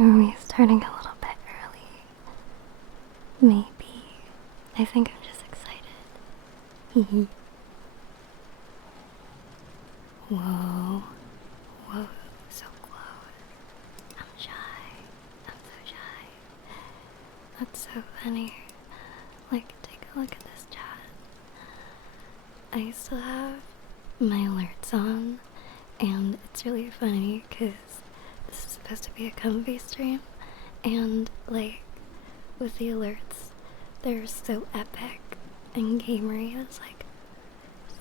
Are we starting a little bit early? Maybe. I think I'm just excited. Whoa. Whoa, so close. I'm shy. I'm so shy. That's so funny. Like, take a look at this chat. I still have my alerts on, and it's really funny because this is supposed to be a comfy stream, and like, with the alerts, they're so epic and gamery. It's like,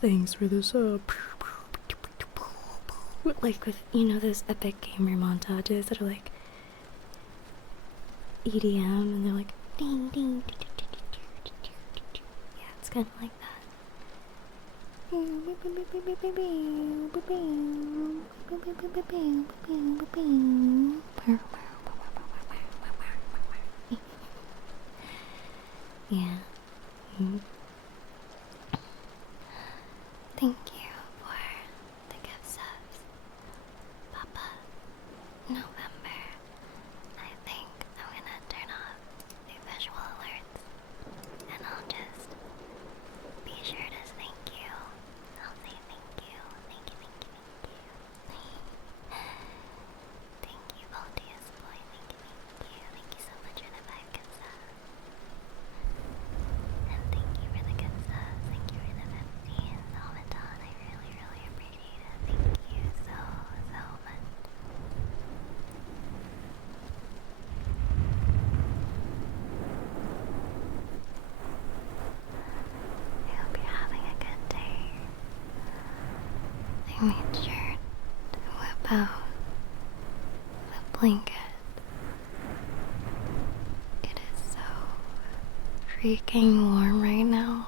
thanks for this like with, you know, those epic gamer montages that are like EDM, and they're like ding ding. Yeah, it's kind of like that. Yeah. Thank you for the gift subs, Papa. November. I think I'm gonna turn off the visual alerts, and I'll just be sure to thank you. I'll say thank you. Thank you, thank you, thank you. Thank you, Voltius Boy. Thank you, thank you. Thank you so much for the 5 good subs. And thank you for the good subs. Thank you for the 15. Salvaton, I really, really appreciate it. Thank you so, so much. I hope you're having a good day. I made sure to whip out the blanket. It is so freaking warm right now.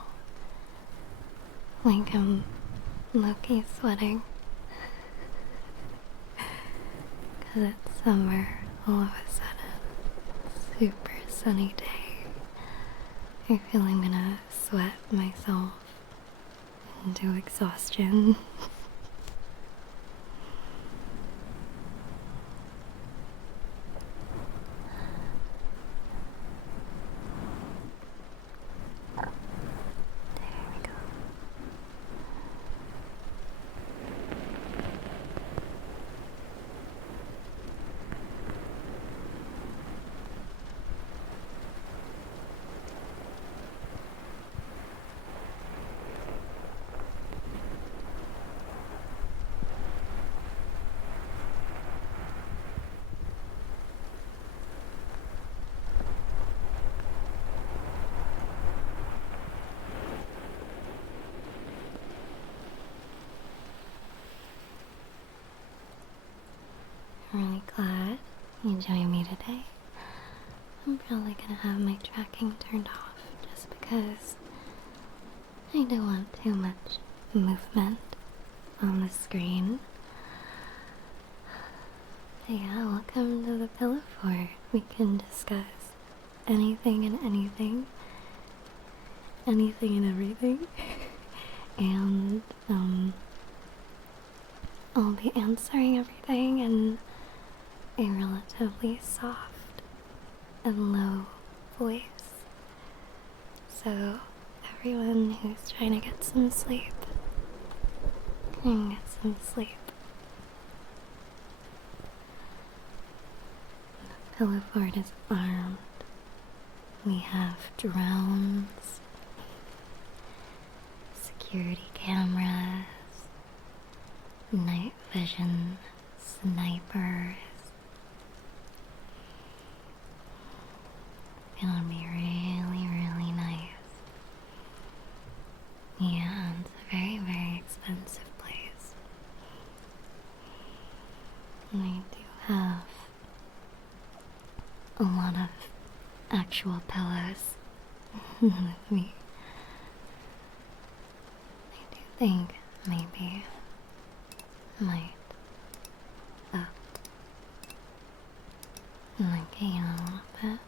Like I'm low-key sweating. Cause it's summer all of a sudden. Super sunny day. I feel I'm gonna sweat myself into exhaustion. There we go. I'm really glad you joined me today. I'm probably gonna have my tracking turned off just because I don't want too much movement on the screen. But yeah, welcome to the Pillow Fort. We can discuss anything and anything. Anything and everything. And I'll be answering everything in a relatively soft and low voice. So everyone who's trying to get some sleep can get some sleep. The Pillow Fort is armed. We have drones, security cameras, night vision, snipers. Gonna be really, really nice. Yeah, it's a very, very expensive place. And I do have a lot of actual pillows with me. I do think maybe I might up the gain a little bit.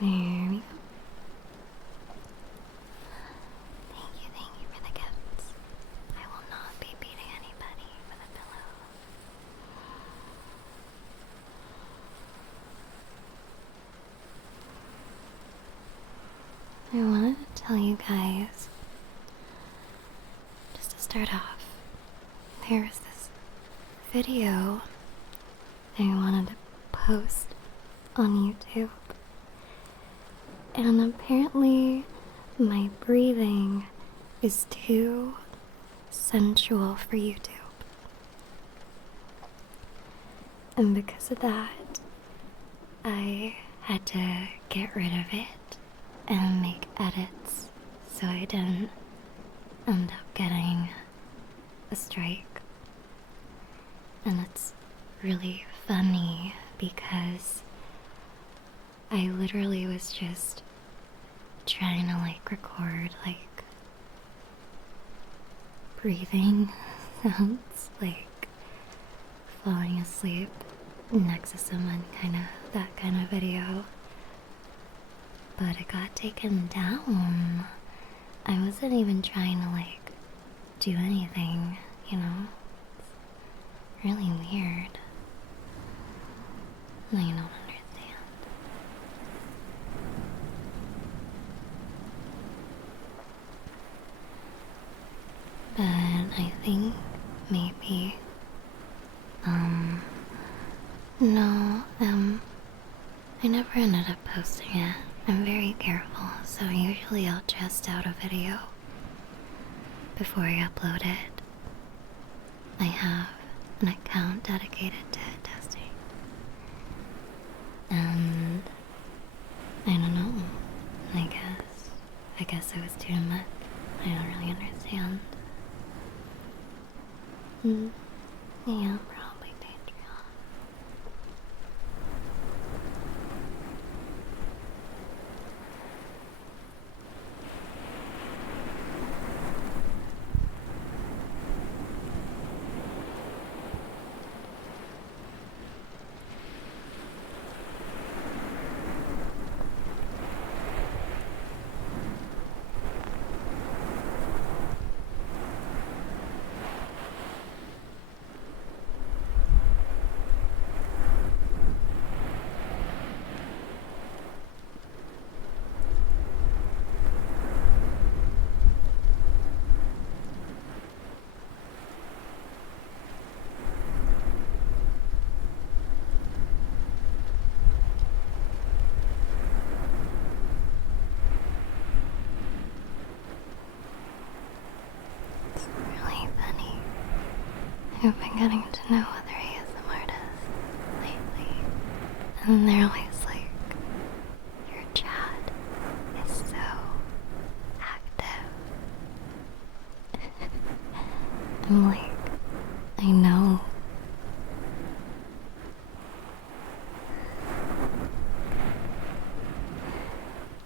There we go. I wanted to tell you guys, just to start off, there was this video I wanted to post on YouTube, and apparently my breathing is too sensual for YouTube. And because of that, I had to get rid of it and make edits so I didn't end up getting a strike. And it's really funny because I literally was just trying to record breathing sounds, falling asleep next to someone, that kind of video. But it got taken down. I wasn't even trying to do anything, you know? It's really weird. I don't understand. But I think maybe, no, I never ended up posting it. I'm very careful, so usually I'll test out a video before I upload it. I have an account dedicated to testing. And I don't know. I guess it was too much. I don't really understand. Yeah, probably Patreon. Really funny. I've been getting to know other ASM artists lately, and they're always like, your chat is so active. I'm like, I know.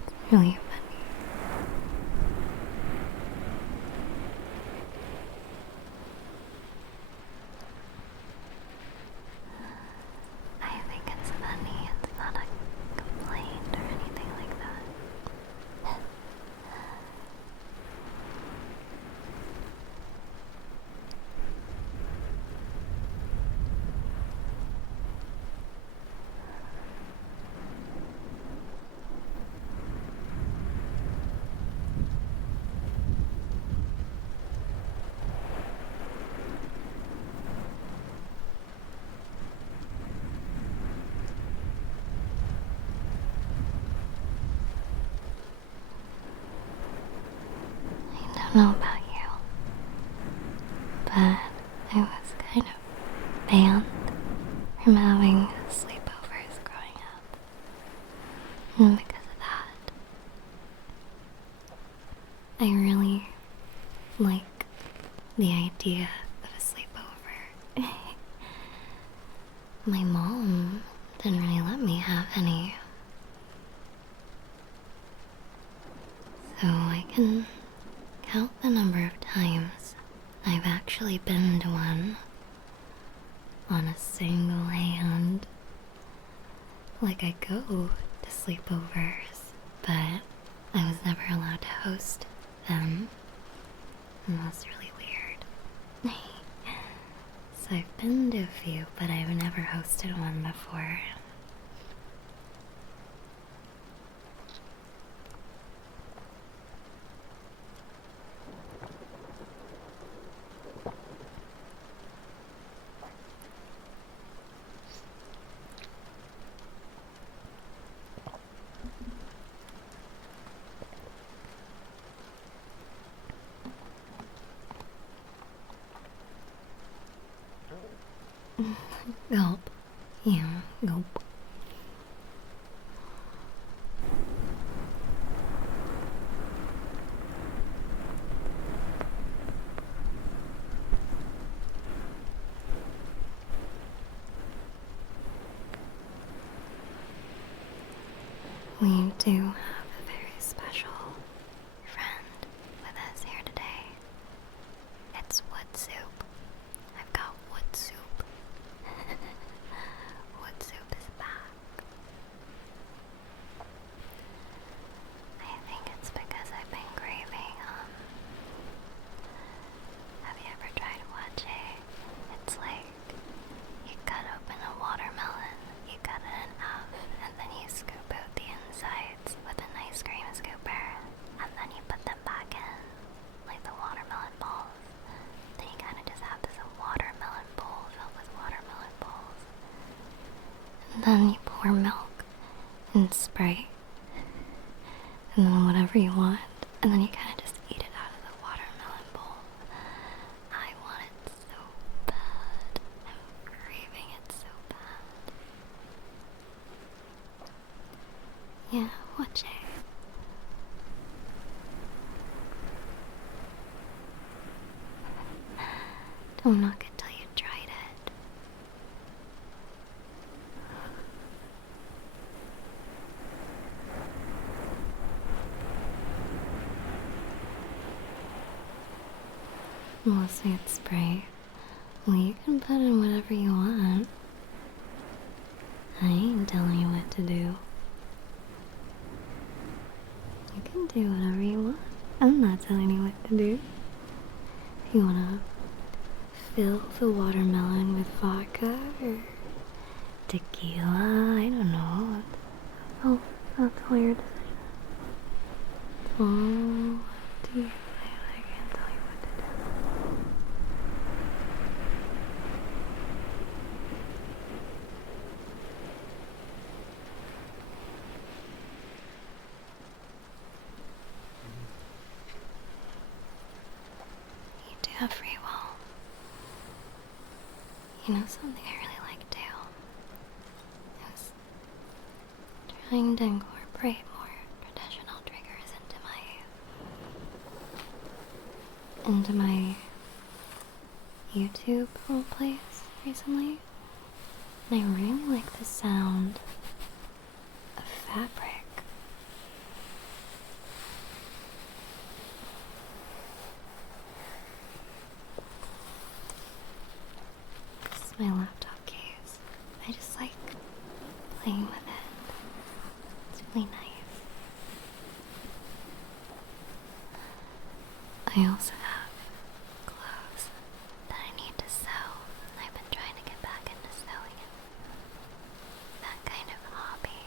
It's really funny. I think it's funny. It's not a complaint or anything like that. I don't know about you, but I was kind of banned from having sleepovers growing up. And because of that, I really like the idea of a sleepover. My mom didn't really let me have any. So I can count the number of times I've actually been to one on a single hand. I go to sleepovers, but I was never allowed to host them. And that's really weird. So I've been to a few, but I've never hosted one before. Gulp. Yeah, gulp. We do have a very special friend with us here today. It's wood soup. I've got wood soup. Wood soup is back. I think it's because I've been craving, have you ever tried watching? It's like you cut open a watermelon, you cut it in half, and then you scoop out the insides with an ice cream scooper, and then you put them back in, like the watermelon balls. Then you kind of just have this watermelon bowl filled with watermelon balls. And then you pour milk and Sprite, and then whatever you want, and then you kind of just eat it out of the watermelon bowl. I want it so bad. I'm craving it so bad. Yeah, watch it. Don't knock it till you tried it. Mostly it's Sprite. Well, you can put in whatever you want. I ain't telling you what to do. You can do whatever you want. I'm not telling you what to do. If you wanna fill the watermelon with vodka or tequila, I don't know. Oh, that's all your decision. Oh, do you? I can't tell you what to do. You do have free will. You know something I really like too? Is trying to incorporate more traditional triggers into my YouTube roleplays recently. And I really like the sound of fabric. This is my laptop case. I just like playing with it. It's really nice. I also have clothes that I need to sew. I've been trying to get back into sewing and that kind of hobby.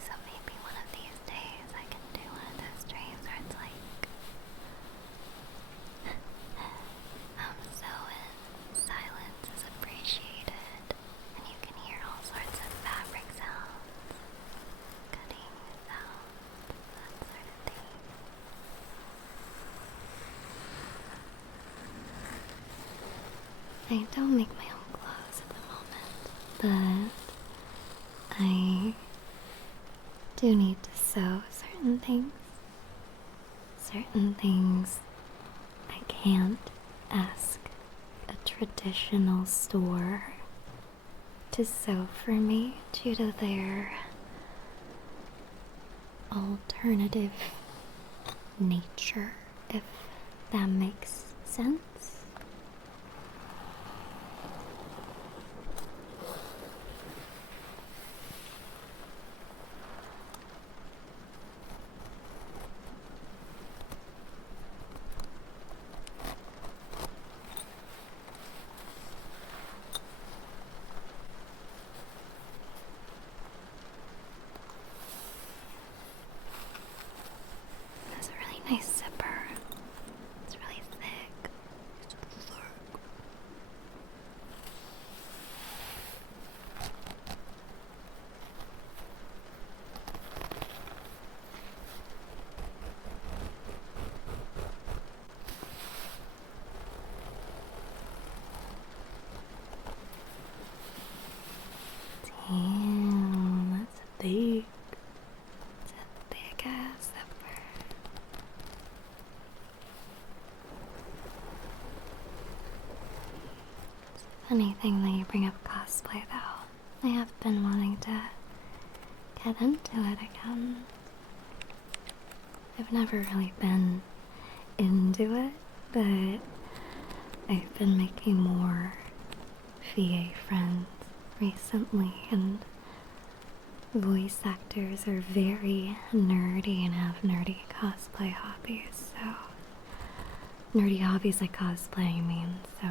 So maybe one of these days I can do one of those streams where it's like I'm sewing, silence is appreciated, and you can hear all sorts of fabric sounds, cutting sounds, that sort of thing. I don't make my own clothes at the moment, but I do need to sew certain things. Certain things I can't ask a traditional store to sew for me due to their alternative nature, if that makes sense. It's a really nice zipper. It's really thick. zipper. Funny thing that you bring up cosplay though. I have been wanting to get into it again. I've never really been into it, but I've been making more VA friends recently, and voice actors are very nerdy and have nerdy cosplay hobbies, so nerdy hobbies like cosplay, I mean, so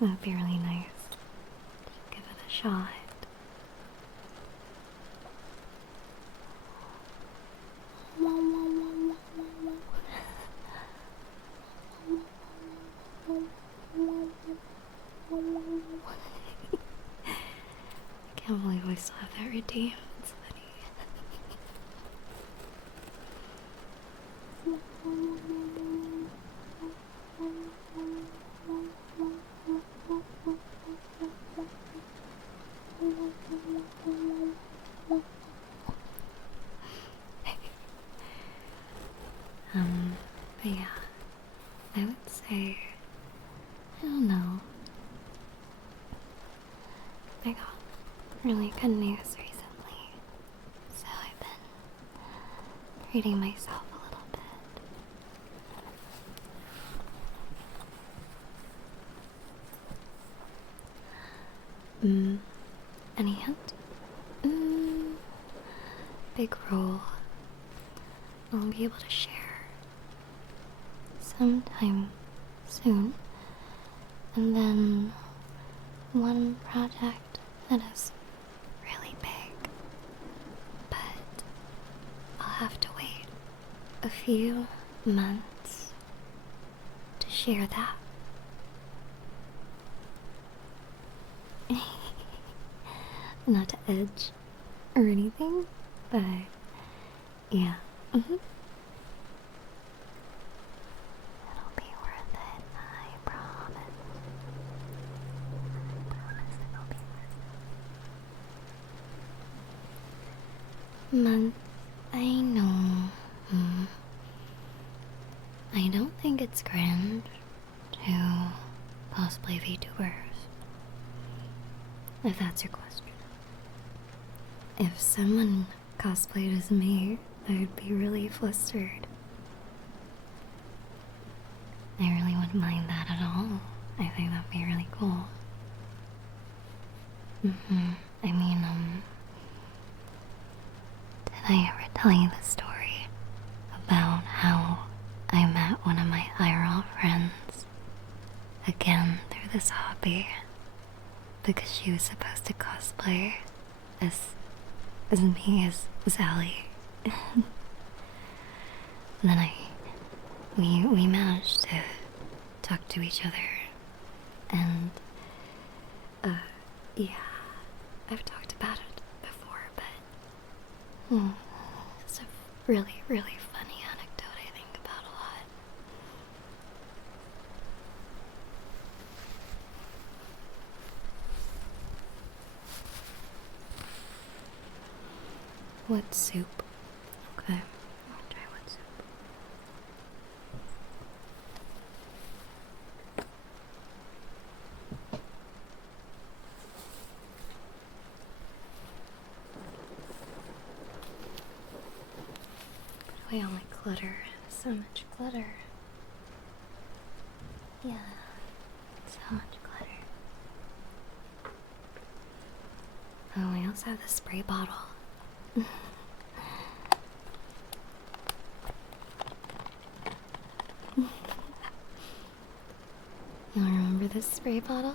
that'd be really nice. Just give it a shot. I can't believe I still have that redeemed. It's funny. But yeah, I would say, I don't know, I got really good news recently, so I've been treating myself a little bit. Any hint? Big role I'll be able to share sometime soon. And then one project that is really big, but I'll have to wait a few months to share that. Not to edge or anything, but yeah. It'll be worth it, I promise. I promise it'll be worth it. Months, I know. I don't think it's cringe to cosplay VTubers, if that's your question. If someone cosplayed as me, I would be really flustered. I really wouldn't mind that at all. I think that'd be really cool. I mean, did I ever tell you the story about how I met one of my IRL friends again through this hobby because she was supposed to cosplay as me, as Allie. And then we managed to talk to each other, and yeah, I've talked about it before, but it's a really, really funny anecdote I think about a lot. What soup? Okay, I'll try what soup. Put away all my clutter. So much clutter. Yeah, so much clutter. Oh, I also have the spray bottle. You remember this spray bottle?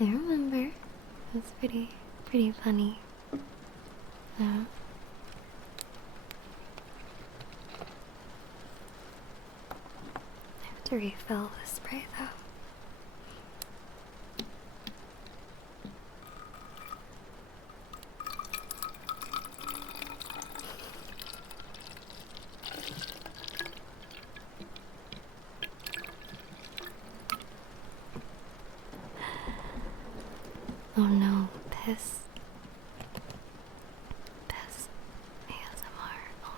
I remember. It was pretty funny. Yeah. I have to refill the spray though. Oh no, piss. Piss ASMR. Oh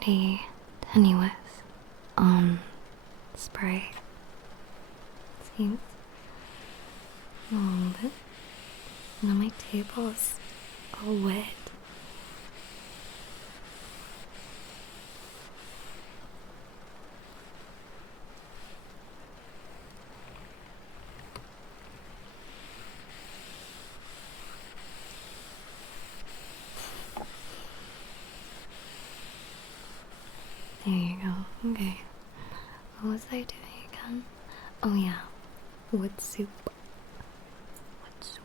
pretty tenuous spray. Seems a little bit. Now my table's all wet. There you go. Okay. What was I doing again? Oh yeah. Wood soup. Wood soup.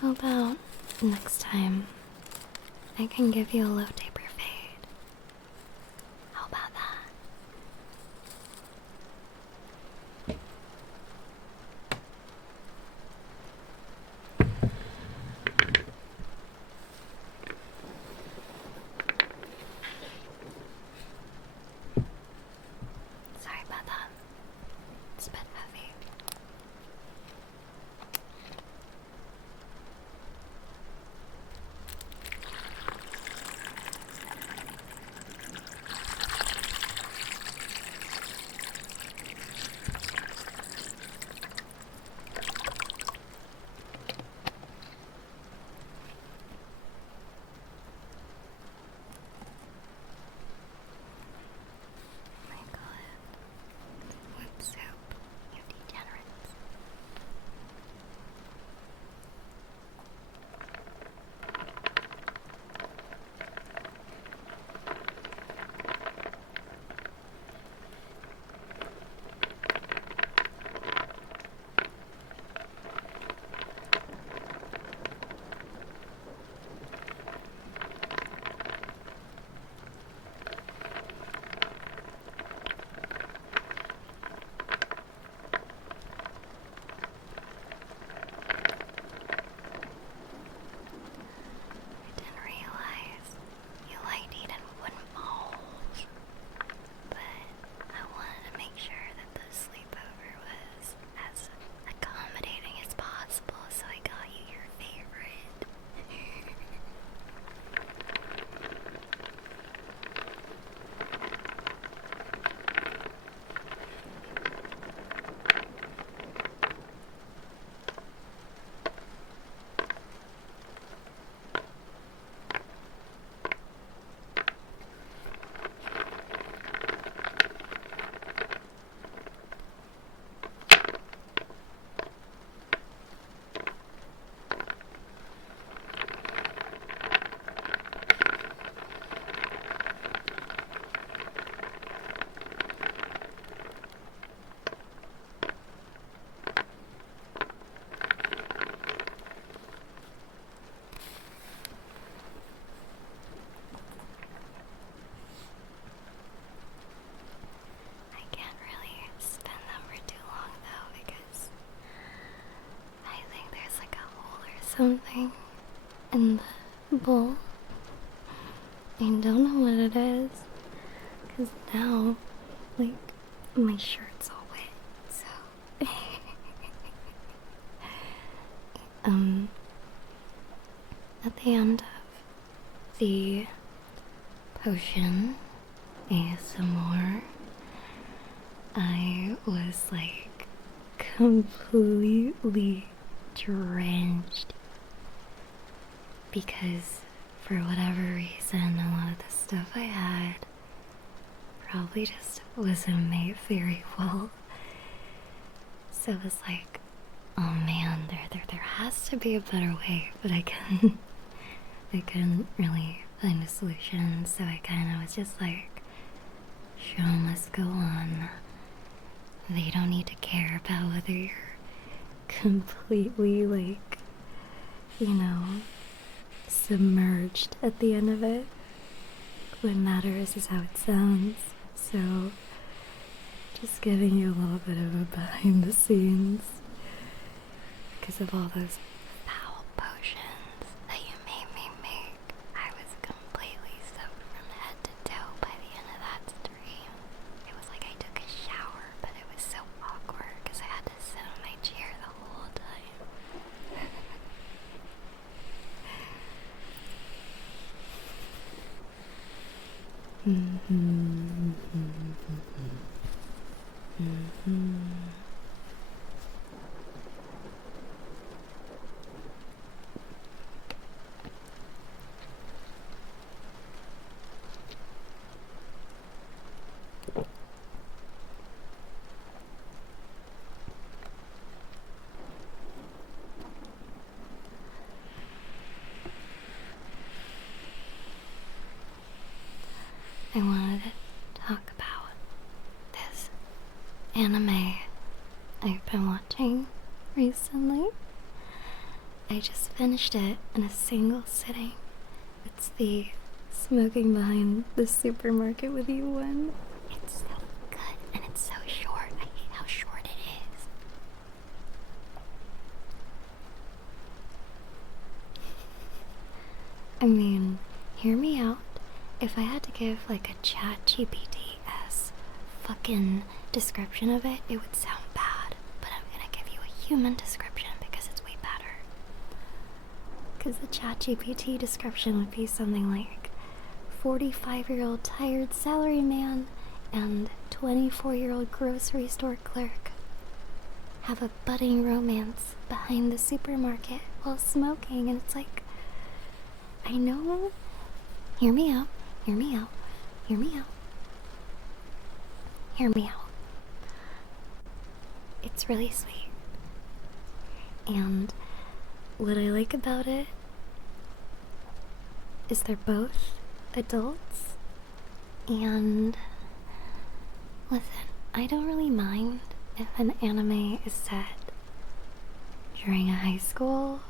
How about next time I can give you a low taper fade? How about that? Sorry about that. It's a bit heavy. My God. Wood soup. You degenerates. I didn't realize you liked eating wooden bowls, but I wanted to make sure that the sleepover was as accommodating as possible, so I got you your favorite. I can't really spin them for too long though because I think there's like a hole or something in the bowl. I don't know what it is because now, like, my shirt's all wet, so. At the end of the potion ASMR, I was like completely drenched because for whatever reason a lot of the stuff I had probably just wasn't made very well. So it was like, oh man, there has to be a better way, but I couldn't really find a solution, so I kind of was just like, show must go on. They don't need to care about whether you're completely, like, you know, submerged at the end of it. What matters is how it sounds. So, just giving you a little bit of a behind the scenes because of all those foul potions that you made me make. I was completely soaked from head to toe by the end of that stream. It was like I took a shower, but it was so awkward because I had to sit on my chair I wanted to talk about this anime I've been watching recently. I just finished it in a single sitting. It's the Smoking Behind the Supermarket with You one. It's so good and it's so short. I hate how short it is. I mean, hear me out. If I had to give like a chat GPT-esque fucking description of it, it would sound bad. But I'm gonna give you a human description because it's way better. Because the chat GPT description would be something like 45-year-old tired salaryman and 24-year-old grocery store clerk have a budding romance behind the supermarket while smoking. And it's like, I know. Hear me out. Hear me out. Hear me out. Hear me out. It's really sweet. And what I like about it is they're both adults. And listen, I don't really mind if an anime is set during a high school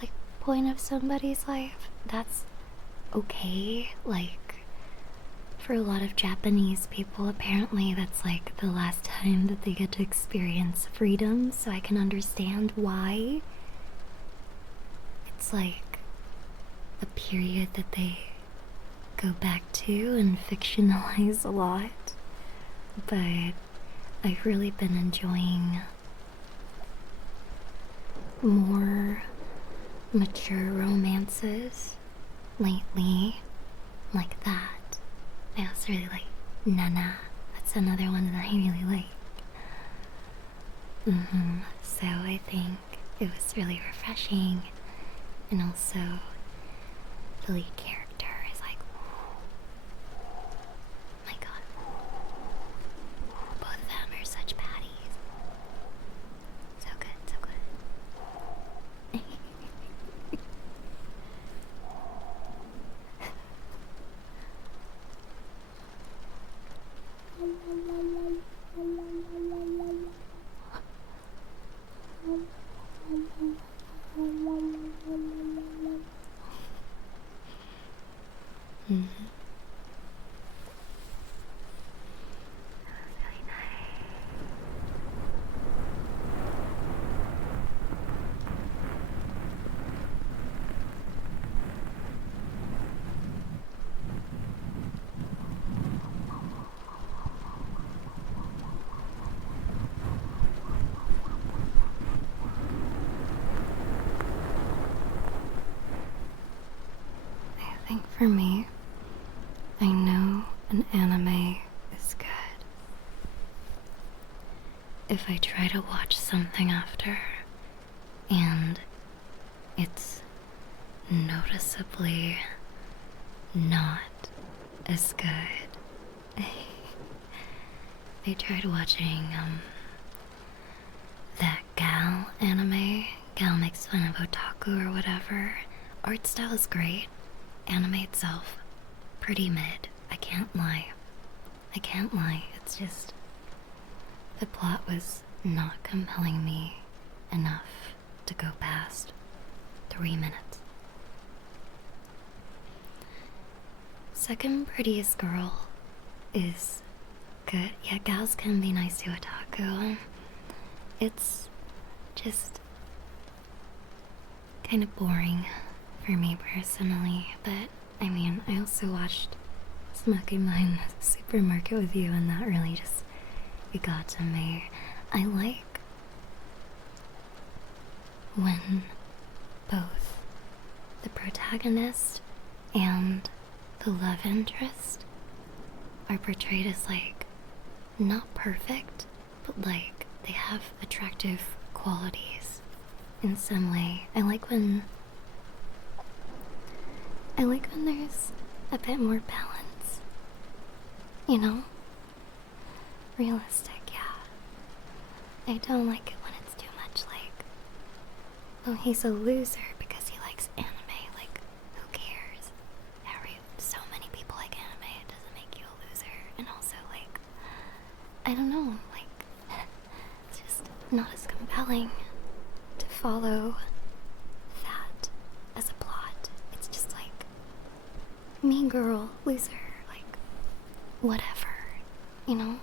like point of somebody's life. That's okay. Like, for a lot of Japanese people, apparently that's like the last time that they get to experience freedom, so I can understand why. It's like a period that they go back to and fictionalize a lot. But I've really been enjoying more mature romances lately, like that. I also really like Nana. That's another one that I really like. So I think it was really refreshing, and also the lead character is like, my god, both of them are such baddies. So good, so good. I think for me, I know an anime is good if I try to watch something after and it's noticeably not as good. I tried watching that Gal anime. Gal makes fun of otaku or whatever. Art style is great. Anime itself, pretty mid. I can't lie. I can't lie. It's just the plot was not compelling me enough to go past 3 minutes. Second prettiest girl is good. Yeah, gals can be nice to otaku. It's just kind of boring for me personally, but I mean, I also watched Smoking Behind the Supermarket with You, and that really just, it got to me. I like when both the protagonist and the love interest are portrayed as like not perfect, but like they have attractive qualities in some way. I like when there's a bit more balance, you know? Realistic, yeah. I don't like it when it's too much like, oh, he's a loser because he likes anime. Like, who cares? So many people like anime, it doesn't make you a loser. And also, like, I don't know, like, it's just not as compelling to follow that as a plot. It's just like, mean girl, loser, like, whatever, you know?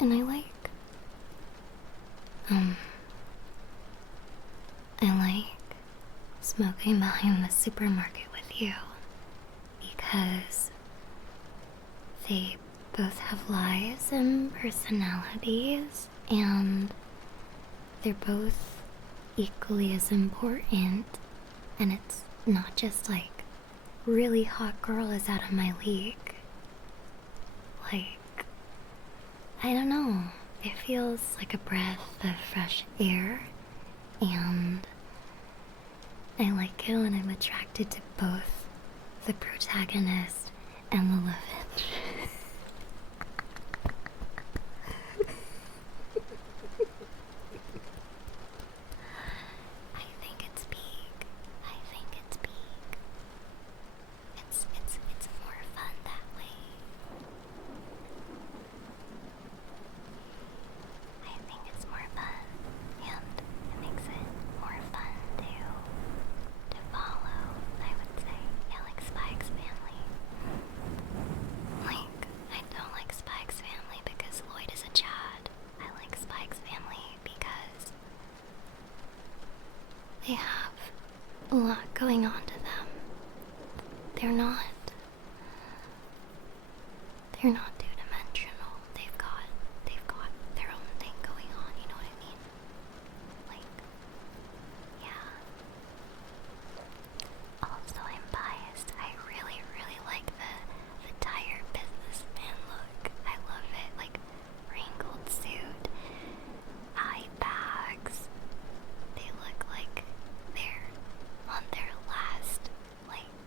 And I like smoking behind the supermarket with you because they both have lives and personalities, and they're both equally as important, and it's not just like really hot girl is out of my league. Like, I don't know, it feels like a breath of fresh air, and I like it when I'm attracted to both the protagonist and the love interest. I think it's peak. I think it's peak. It's more fun that way. I think it's more fun, and it makes it more fun to follow, I would say. Yeah, like Spike's family. Like, I don't like Spike's family because Lloyd is a Chad. I like Spike's family because they have a lot going on to them. They're not two-dimensional. They've got their own thing going on, you know what I mean? Like, yeah. Also, I'm biased. I really, really like the tire businessman look. I love it. Like, wrinkled suit, eye bags. They look like they're on their last, like,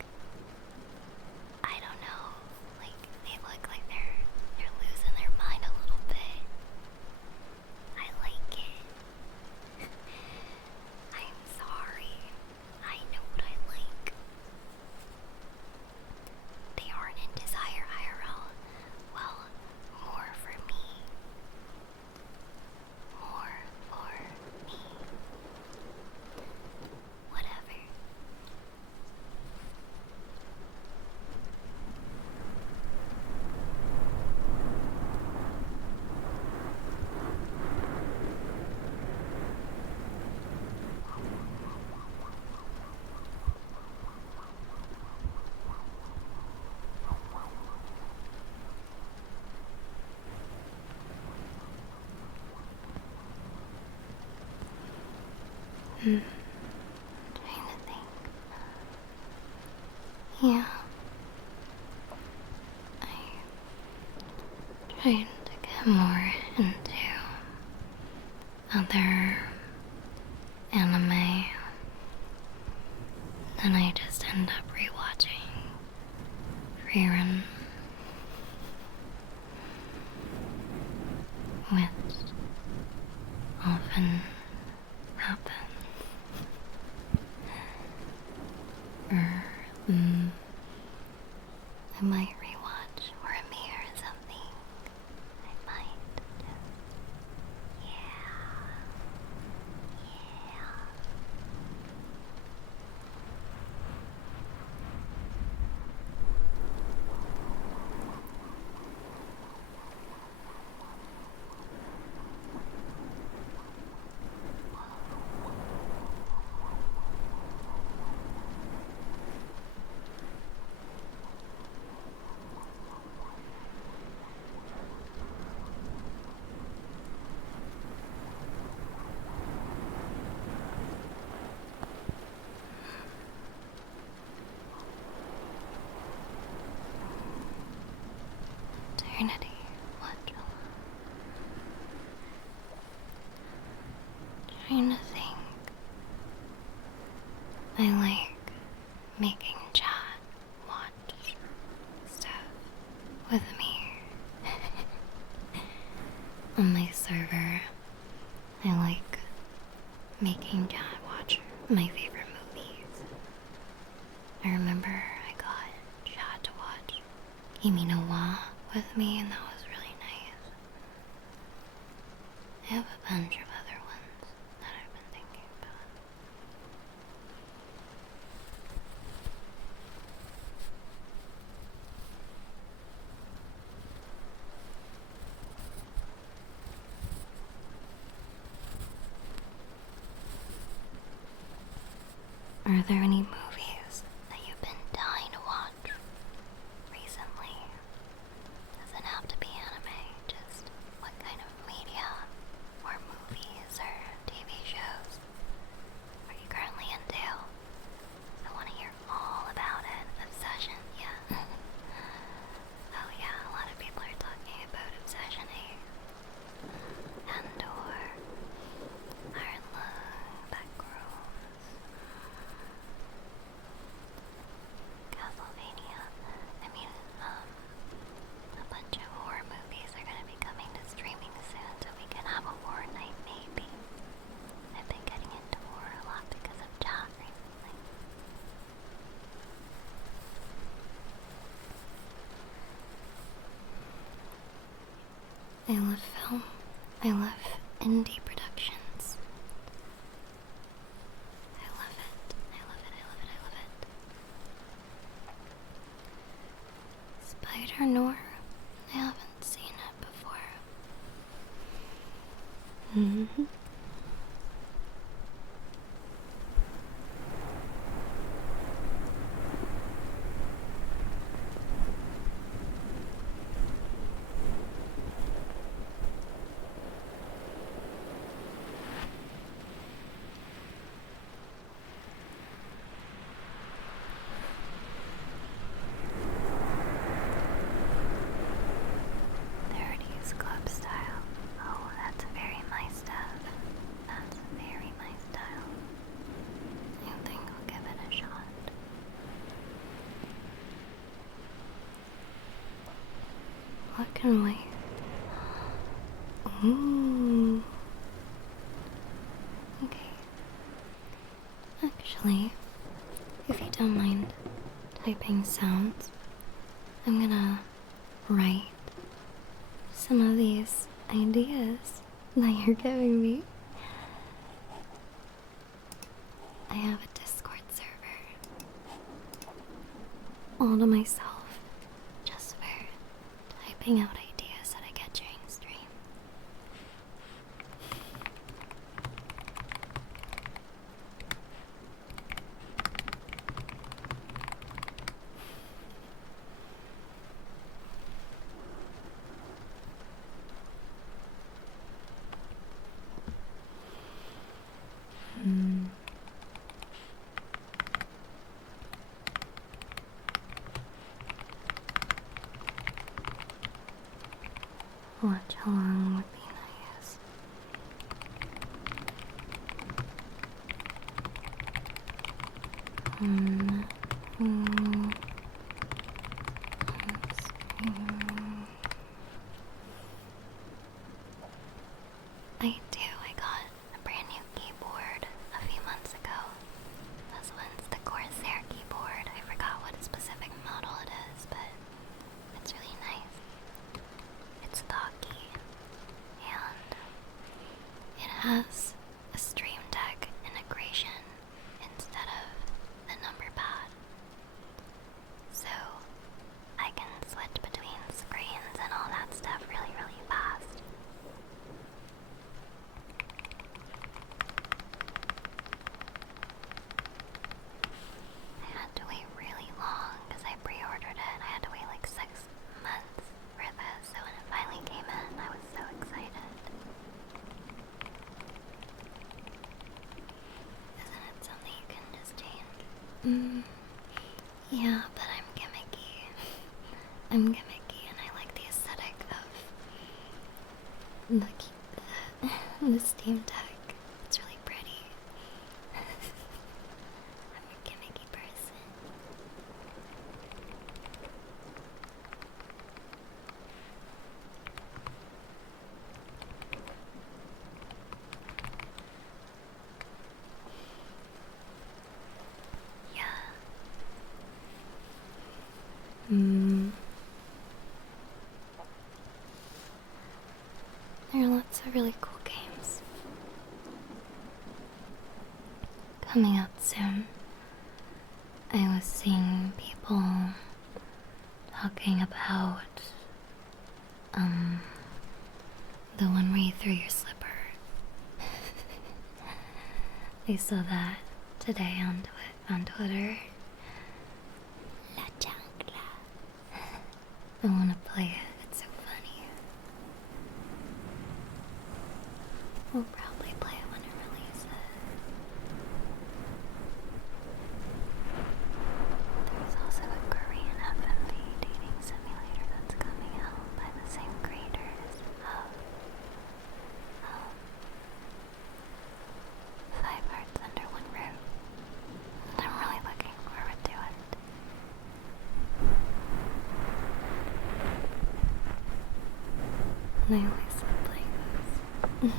I don't know, like, they look like they're losing their mind a little bit. I like it. I'm sorry. I know what I like. They aren't in Desire IRL. Well, more for me. More for me. Whatever. Trying to think. Yeah. I tried to get more into other anime, then I just end up rewatching rerun, which often happens. Or I might rewatch or a mirror or something. I might just, yeah. trying to think. I like making chat watch stuff with me. On my server, I like making chat watch my favorite movies. I remember I got chat to watch Kimi no Wa with me, and that was really nice. I have a bunch of other ones that I've been thinking about. Are there any movies that you've been dying to watch recently? Doesn't have to be anime, just what kind of media or movies or TV shows are you currently into? I want to hear all about it. Obsession, yeah. Oh yeah, a lot of people are talking about Obsession, Andor, Iron Lung, Backrooms, Castlevania. I mean, a bunch of horror movies are gonna be coming to streaming soon, so we can have a horror night maybe. I've been getting into horror a lot because of chat recently. I love film. I love indie productions. I love it. I love it. I love it. I love it. Spider Noir. I haven't seen it before. Mm-hmm. Club style. Oh, that's very my stuff. That's very my style. I think I'll give it a shot. Black and white. Ooh. Okay. Actually, if you don't mind typing sounds, I'm gonna write some of these ideas that you're giving me. I have a Discord server all to myself, just for typing out ideas that I get during stream. Watch along would be nice. I got a brand new keyboard a few months ago. This one's the Corsair keyboard. I forgot what specific model it is, but it's really nice. It's stocky, and it has a Stream Deck integration instead of the number pad. So I can switch between screens and all that stuff really, really fast. I had to wait really long because I pre-ordered it. I had to wait like 6 months for this, so when it finally came in, I was so excited. Isn't it something you can just change? Yeah, but I'm gimmicky. I'm gimmicky and I like the aesthetic of the Steam Deck. It's really There are lots of really cool games coming out soon. I was seeing people talking about the one where you threw your slipper. I saw that today on Twitter. La chancla. I wanna play it, it's so funny. We'll probably play it when it releases. There's also a Korean FMV dating simulator that's coming out by the same creators of Five Hearts Under One Roof. I'm really looking forward to it. And I always love playing those.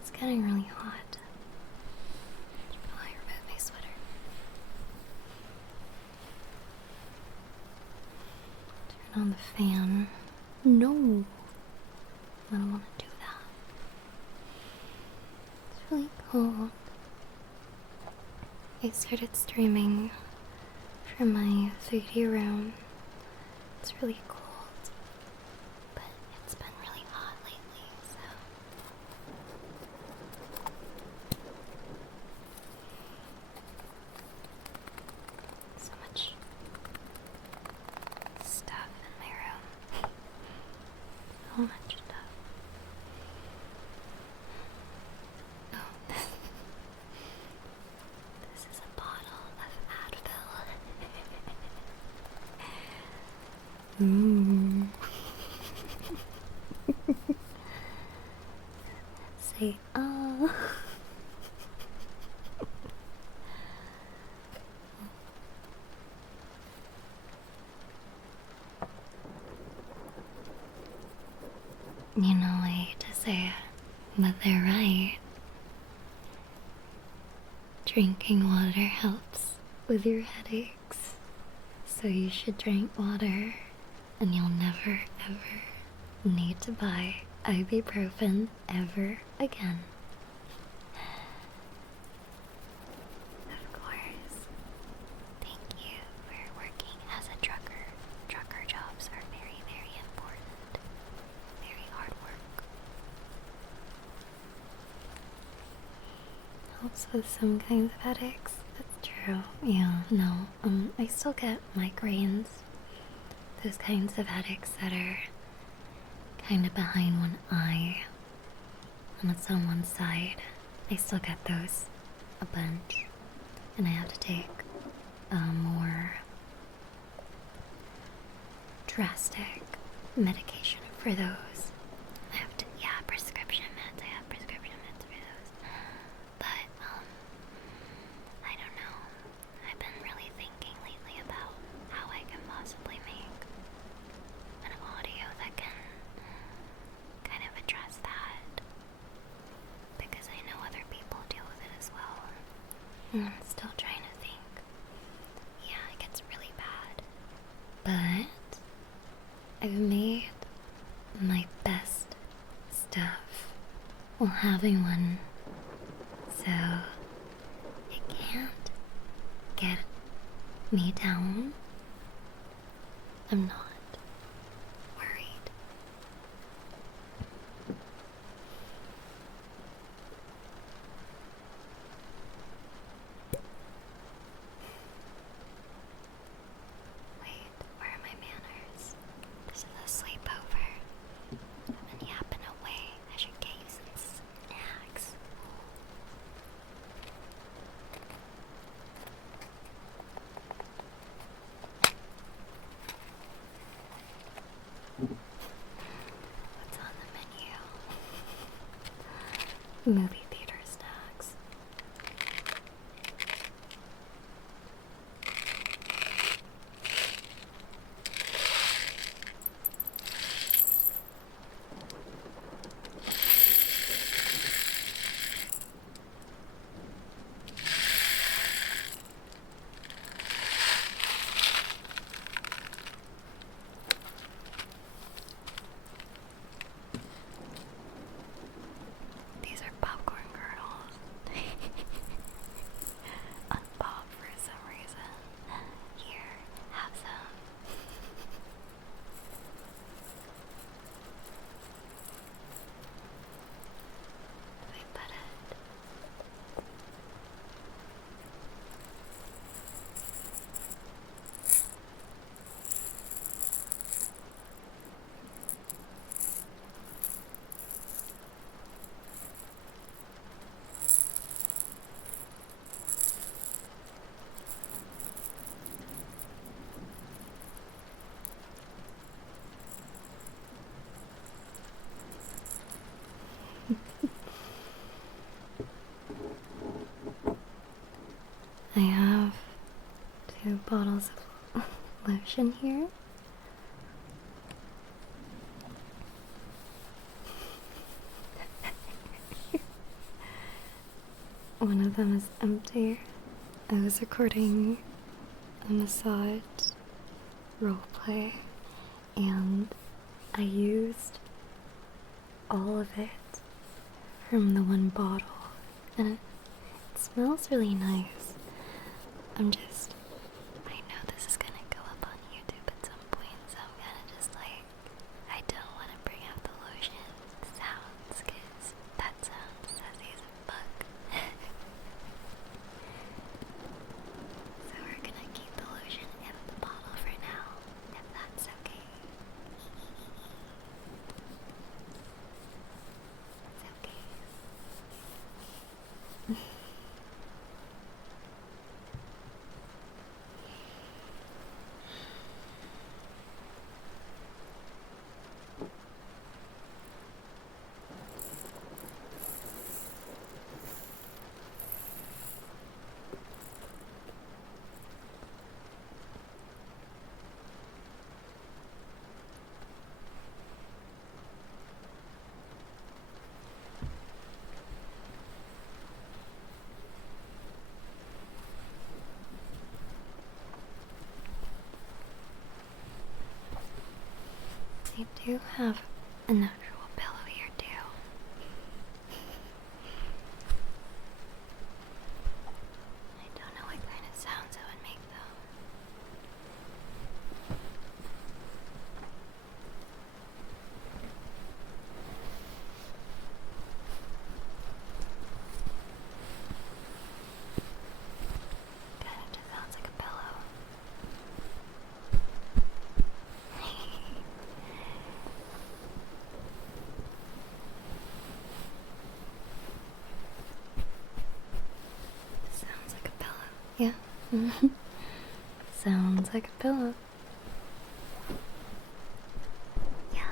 It's getting really hot. Should probably remove my sweater. Turn on the fan. No! I don't want to do that. It's really cold. I started streaming from my 3D room. It's really cold. But it's been really hot lately, so. So much stuff in my room. So much stuff. Oh, this is a bottle of Advil. Ooh. Say, oh. You know, I hate to say it, but they're right. Drinking water helps with your headaches. So you should drink water, and you'll never, ever need to buy ibuprofen ever again. Of course. Thank you for working as a trucker. Trucker jobs are very, very important. Very hard work. Helps with some kinds of headaches. That's true. Yeah, no. I still get migraines. Those kinds of headaches that are kind of behind one eye. And it's on one side. I still get those a bunch. And I have to take more drastic medication for those. I have to, yeah, prescription meds. I have prescription meds for those. But, I don't know. I've been really thinking lately about how I can possibly make an audio that can kind of address that. Because I know other people deal with it as well. And I'm still trying to think. Yeah, it gets really bad. But I've made my best stuff while having one. So it can't get me down. I'm not worried. Wait, where are my manners? This is a sleepover. I've been yapping away. I should get you some snacks. movie theater snacks. These are popcorn kernels. On pop for some reason. Here, have some. I put it. I have 2 bottles of lotion here. One of them is empty. I was recording a massage roleplay and I used all of it from the one bottle and it smells really nice. I know this is gonna go up on YouTube at some point, so I'm gonna just I don't want to bring out the lotion sounds, because that sound says he's a bug. So we're gonna keep the lotion in the bottle for now, if that's okay. It's okay. I do have a natural pillow here too. I don't know what kind of sounds it would make though. Kinda just sounds like a pillow. Sounds like a pillow. Yeah. Sounds like a pillow. Yeah.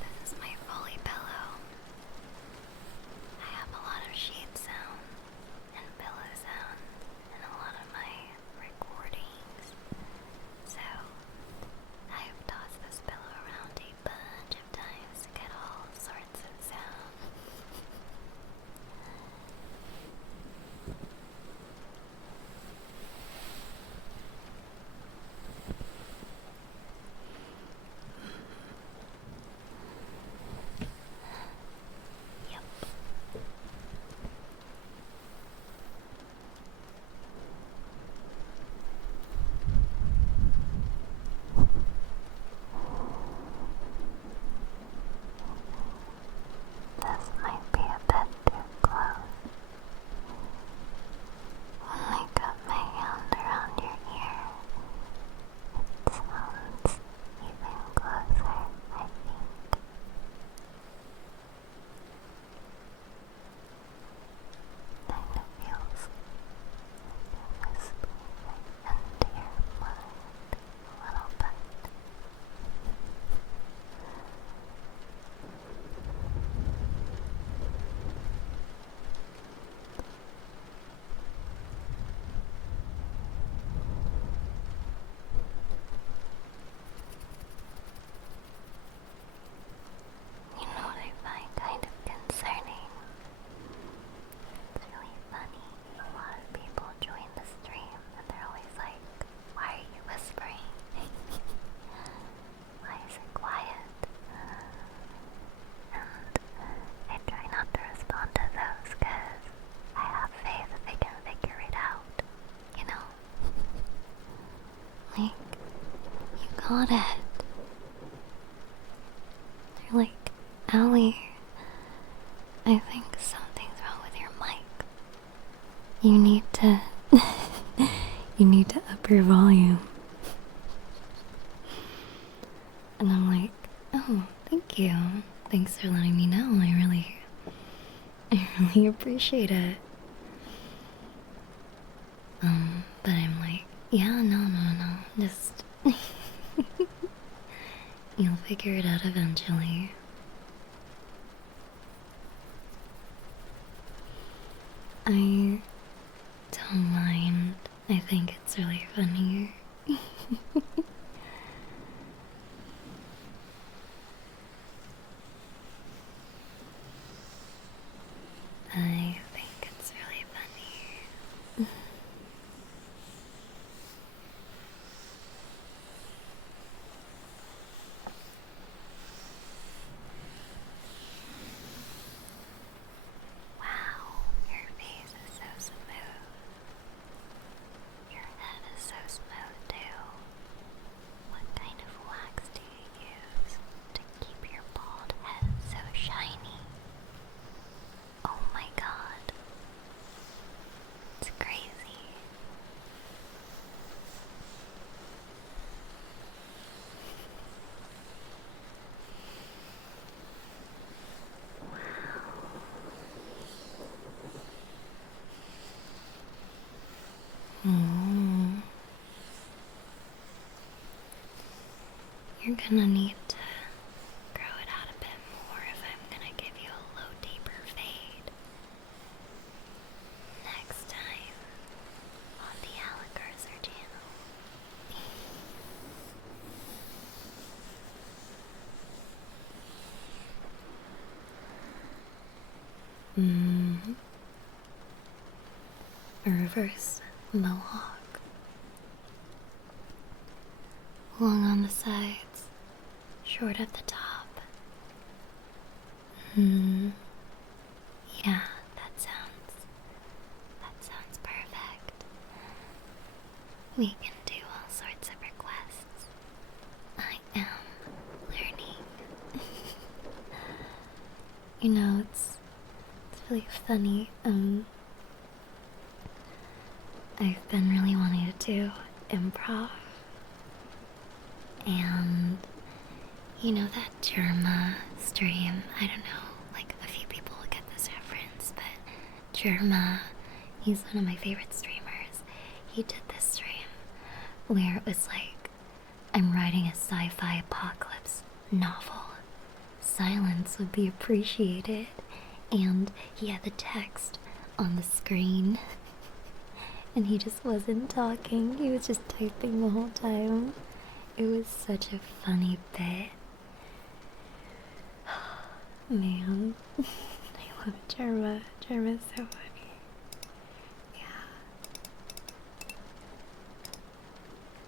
This is my Foley pillow. I have a lot of sheet sound and pillow sound in a lot of my recordings. So I have tossed this pillow around a bunch of times to get all sorts of sound. I think something's wrong with your mic. You need to. You need to up your volume. And I'm like, oh, thank you. Thanks for letting me know. I really appreciate it. But I'm like, yeah, no. Just. You'll figure it out eventually. I don't mind. I think it's really funny. I think it's really funny. Wow, your face is so smooth. Your head is so smooth too. What kind of wax do you use to keep your bald head so shiny? Oh my god. It's crazy. Mm. You're gonna need to grow it out a bit more if I'm gonna give you a low, deeper fade next time on the Alekirser channel. A reverse mohawk. Long on the sides, short at the top. Yeah, that sounds perfect. We can do all sorts of requests. I am learning. It's really funny. I've been really wanting to do improv. And that Germa stream, I don't know, like a few people will get this reference, but Germa, he's one of my favorite streamers. He did this stream where it was like, I'm writing a sci-fi apocalypse novel. Silence would be appreciated. And he had the text on the screen. And he just wasn't talking. He was just typing the whole time. It was such a funny bit. Man. I love Germa. Germa's so funny. Yeah.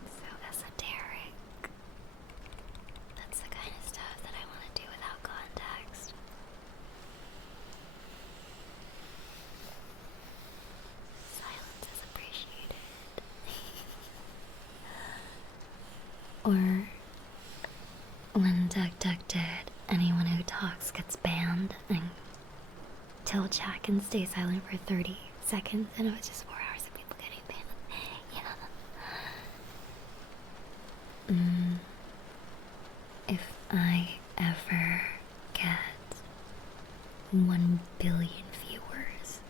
So esoteric. That's the kind of stuff that I want to do without context. Silence is appreciated. Or when Duck Duck did, anyone who talks gets banned until chat can stay silent for 30 seconds, and it was just 4 hours of people getting banned. Yeah. If I ever get 1 billion viewers,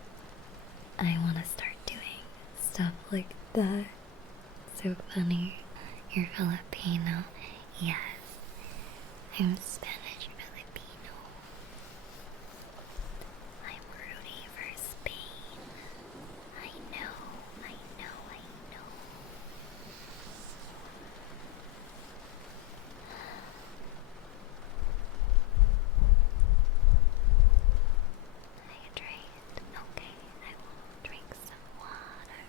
I want to start doing stuff like that. So funny. You're Filipino. Yes. I'm Spanish Filipino. I'm rooting for Spain. I know. Hydrate. Okay, I will drink some water.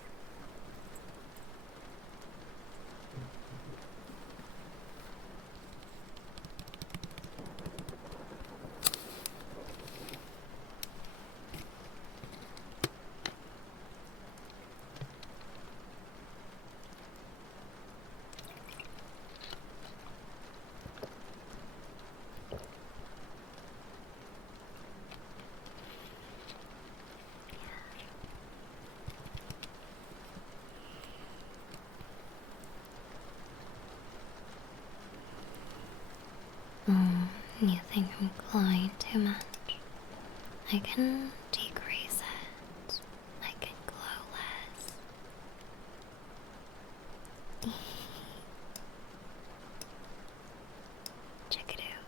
too much. I can decrease it. I can glow less. Chickadoo.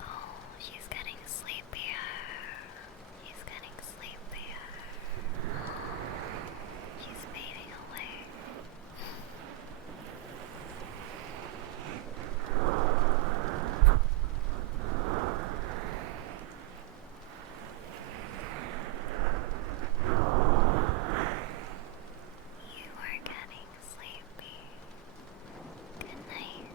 Oh, she's getting sleepier. She's getting sleepier. She's fading away. You are getting sleepy. Good night.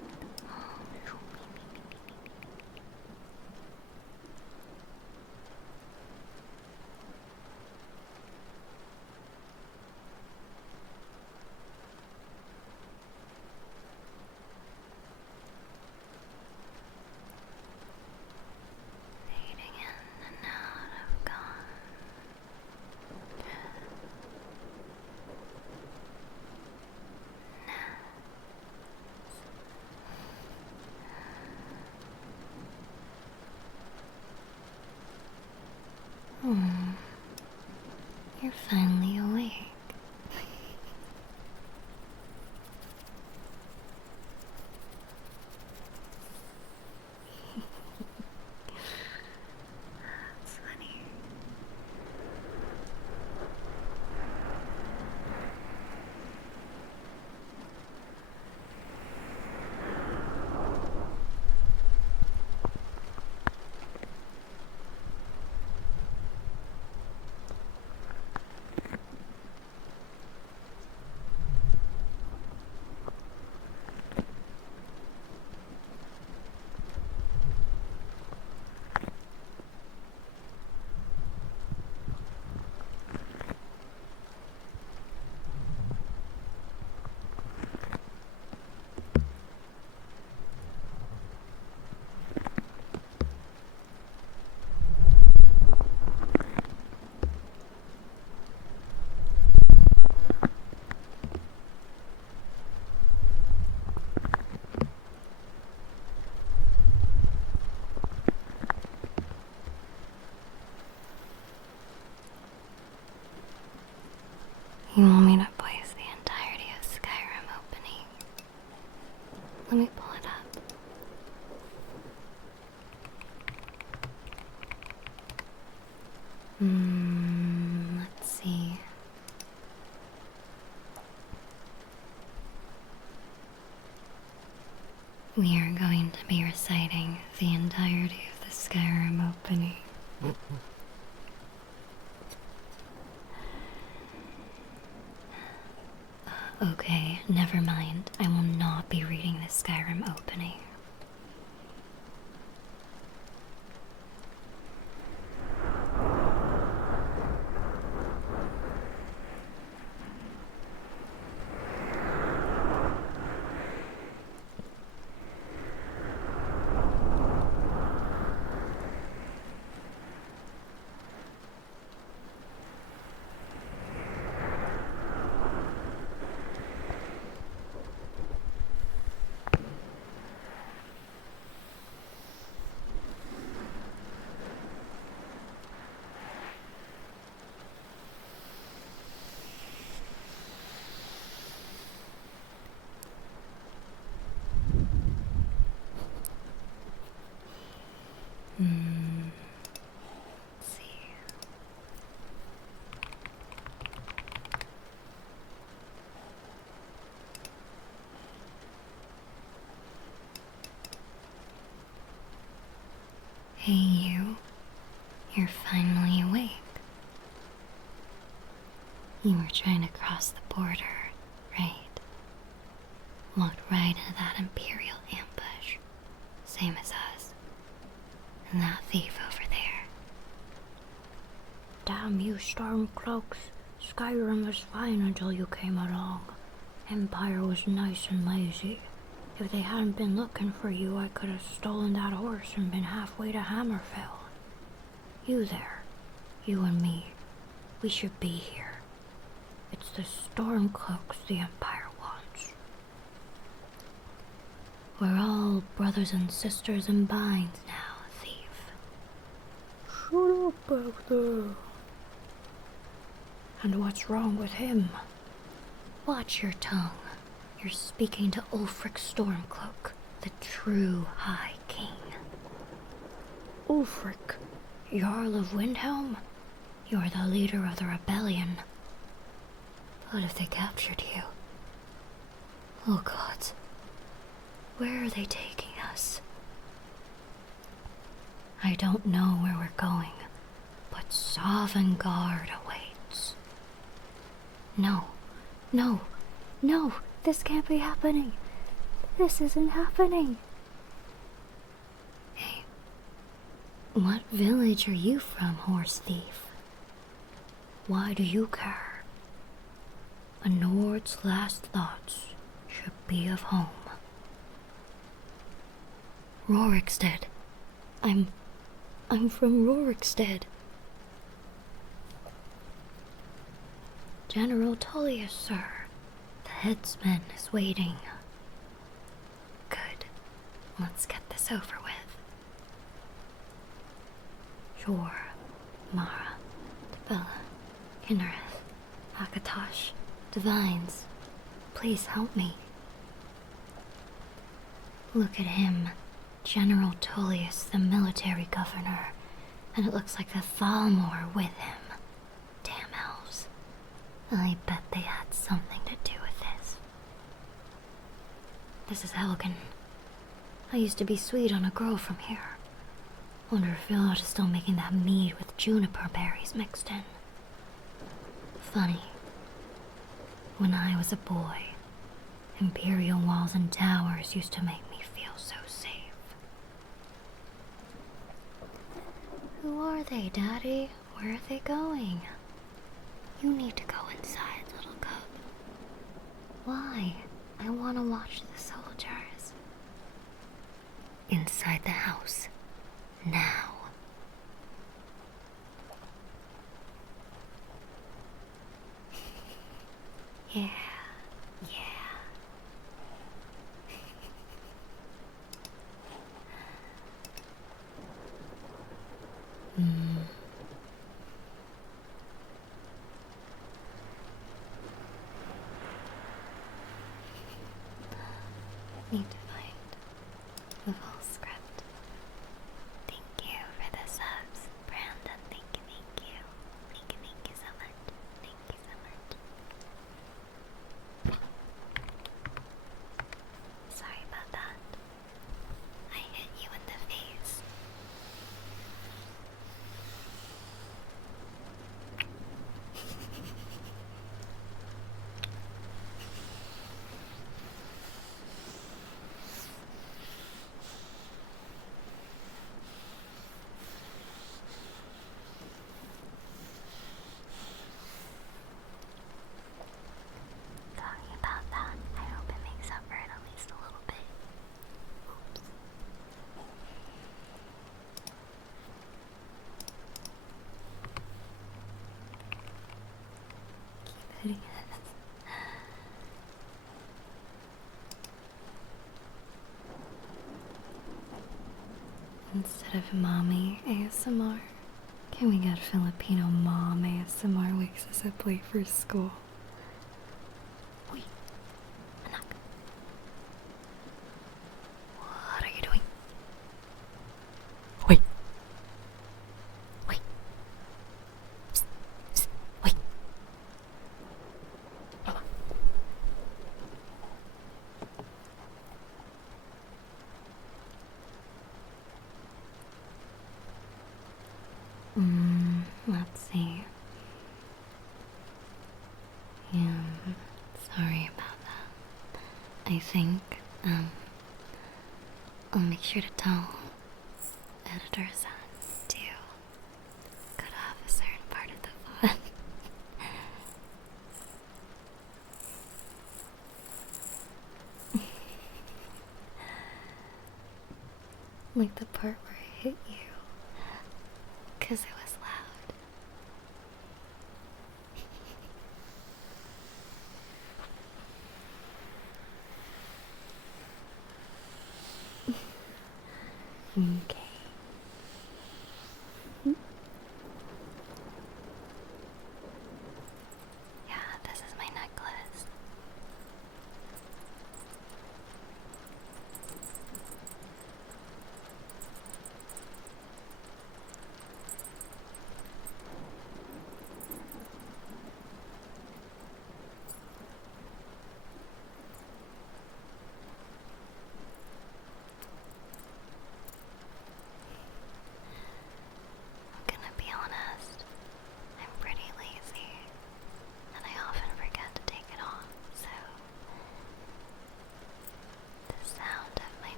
Fading in and out of gone. Hmm. You're finally awake. That's funny. You want me to place the entirety of Skyrim opening? Let me pull it up. Let's see. We are going to be reciting the entirety of the Skyrim opening. Okay, never mind. I will not be reading the Skyrim opening. Let's see. Hey you, you're finally awake. You were trying to cross the border, right? Walked right into that Imperial ambush, same as us. And that thief over there. Damn you, Stormcloaks. Skyrim was fine until you came along. Empire was nice and lazy. If they hadn't been looking for you, I could have stolen that horse and been halfway to Hammerfell. You there, you and me, we should be here. It's the Stormcloaks the Empire wants. We're all brothers and sisters in binds now, thief. about that? And what's wrong with him? Watch your tongue. You're speaking to Ulfric Stormcloak, the true High King. Ulfric, Jarl of Windhelm? You're the leader of the rebellion. What if they captured you? Oh God. Where are they taking us? I don't know where we're going, but Sovngarde awaits. No, no, no, this can't be happening. This isn't happening. Hey, what village are you from, horse thief? Why do you care? A Nord's last thoughts should be of home. Rorikstead. I'm from Rorikstead. General Tullius, sir. The headsman is waiting. Good. Let's get this over with. Sure. Mara, Bella, Kinnereth, Akatosh, Divines. Please help me. Look at him. General Tullius, the military governor, and it looks like the Thalmor with him. Damn elves. I bet they had something to do with this. This is Helgen. I used to be sweet on a girl from here. Wonder if Village is still making that mead with juniper berries mixed in. Funny. When I was a boy, Imperial walls and towers used to make me feel so safe. Who are they, Daddy? Where are they going? You need to go inside, little cub. Why? I want to watch the soldiers. Inside the house. Now. Yeah. Need to find the full script. Thank you for the subs, Brandon. Thank you. Thank you so much. Thank you so much. Sorry about that. I hit you in the face. Talking about that, I hope it makes up for it at least a little bit. Oops. Keep hitting it. Instead of mommy ASMR, can we get Filipino mom ASMR wakes us up late for school? Wait, anak. What are you doing? Wait. Wait. Psst, psst, wait. Let's see. Yeah, sorry about that. I think, I'll make sure to tell editors to cut off a certain part of the fun. Like the part where I hit you. 'Cause it was loud. Okay.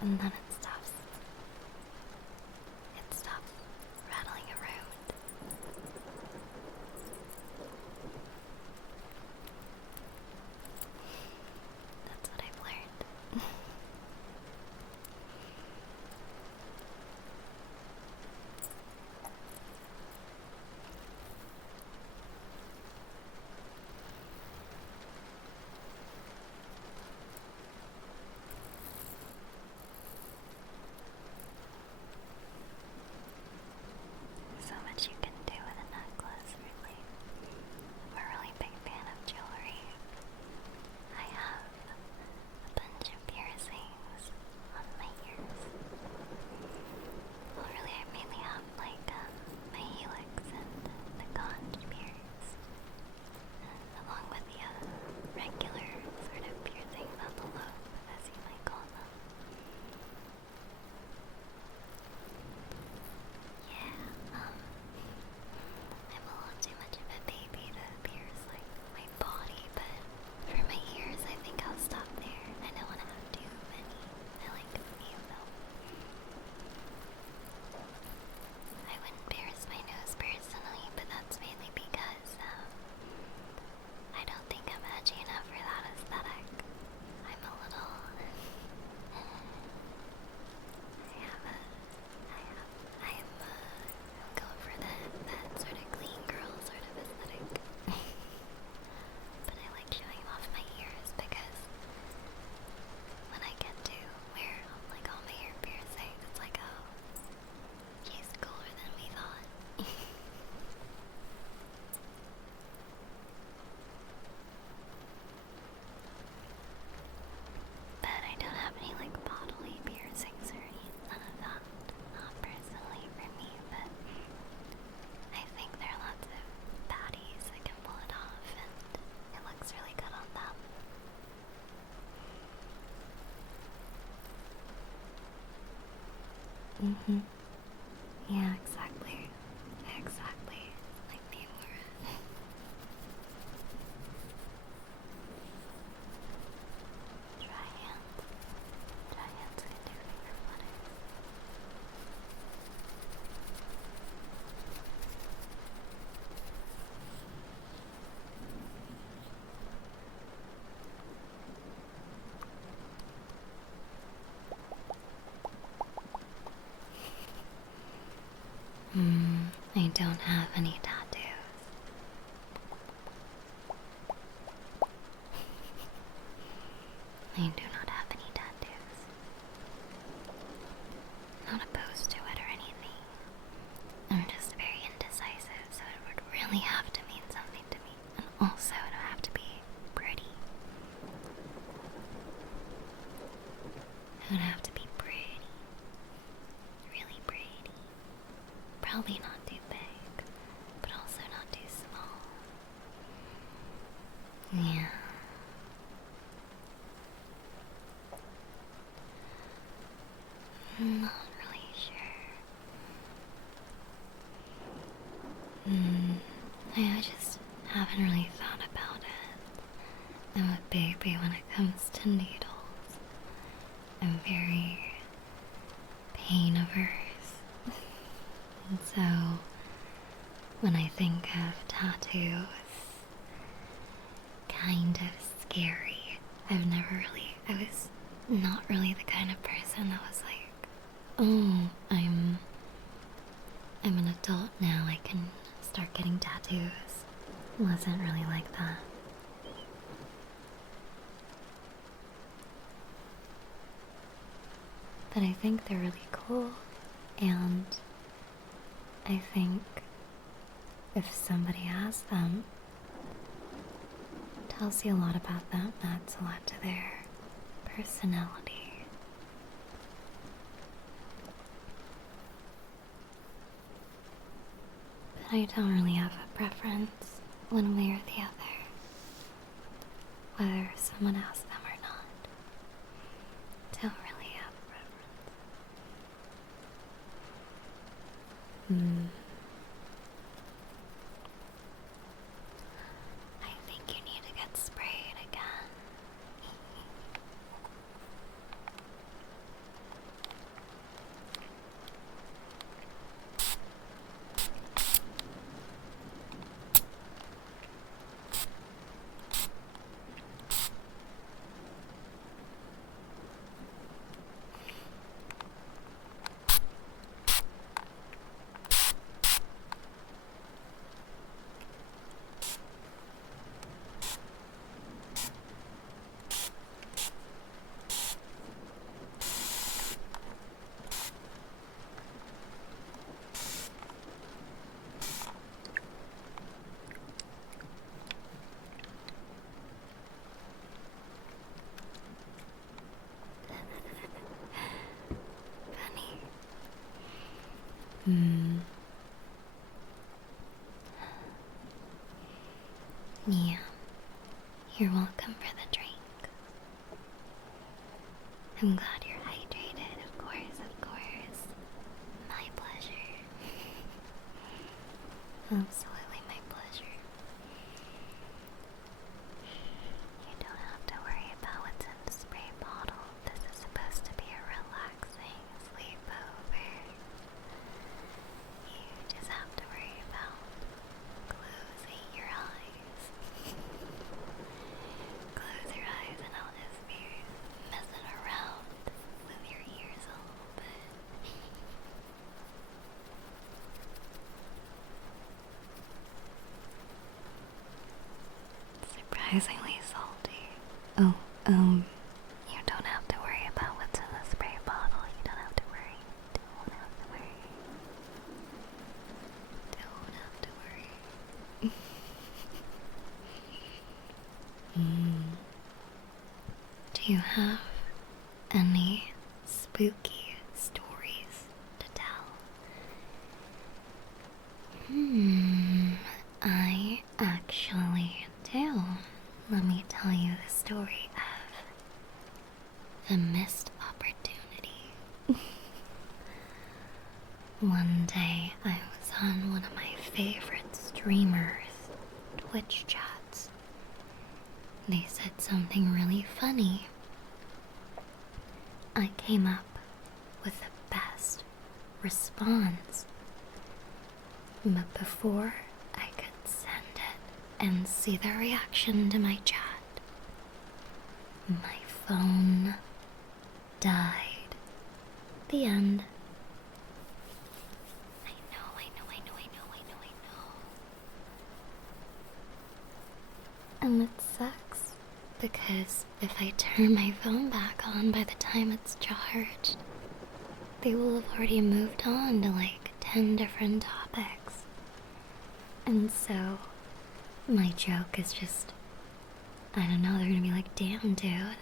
and then it stops. It stops rattling around. That's what I've learned. So much you can do with a necklace, really. I'm a really big fan of jewelry. I have a bunch of piercings on my ears. Well, really, I mainly have like my helix and the conch pierce, and along with the regular sort of piercings on the lobe, as you might call them. Yeah, I'm a little too much of a baby to pierce like my body, but for my ears, I think I'll stop there. I don't want to have too many. I like a few though. I wouldn't pierce my nose personally, but that's mainly because I don't think I'm edgy enough for that aesthetic. I'm a little. I am going for that sort of clean girl sort of aesthetic. But I like showing off my ears because when I get to wear like all my ear piercings, it's like, oh, she's cooler than we thought. But I don't have any like bodily piercings or none of that. Not personally for me, but I think there are lots of baddies that can pull it off, and it looks really good on them. Yeah, exactly. Exactly. Like the Amura. Dry hands. Dry hands can do finger flutter. I don't have any tattoos. I do not have any tattoos. Not opposed to it or anything. I'm just very indecisive, so it would really have to mean something to me. And also, it would have to be pretty. It would have to be pretty. Really pretty. Probably not too big, but also not too small. Yeah. I'm not really sure. I just haven't really thought about it. I'm a baby when it comes to needles. I'm very pain averse. And so, when I think of tattoos, kind of scary. I was not really the kind of person that was like, oh, I'm an adult now, I can start getting tattoos. It wasn't really like that. But I think they're really cool, and I think if somebody has them, it tells you a lot about them, adds a lot to their personality. But I don't really have a preference one way or the other, whether someone has them or not. Don't really have a preference. I think you need to get sprayed again. Hmm. Yeah. You're welcome for the drink. I'm glad you're hydrated, of course, of course. My pleasure. Absolutely my pleasure. You don't have to worry about what's in the spray bottle. This is supposed to be a relaxing sleepover. You just have to worry about closing your eyes. Close your eyes and I'll just be messing around with your ears a little bit. Surprisingly salty. Oh, you don't have to worry about what's in the spray bottle. You don't have to worry. Don't have to worry. Don't have to worry. Do you have any spooky stories to tell? I actually do. Let me tell you the story of the missed opportunity. One day I was on one of my favorite streamers' Twitch chats. They said something really funny. I came up with the best response. But before I could send it and see the reaction to my chat, my phone died. The end. I know. And it sucks because if I turn my phone back on by the time it's charged, they will have already moved on to like 10 different topics. And so, my joke is just, I don't know, they're gonna be like, damn dude,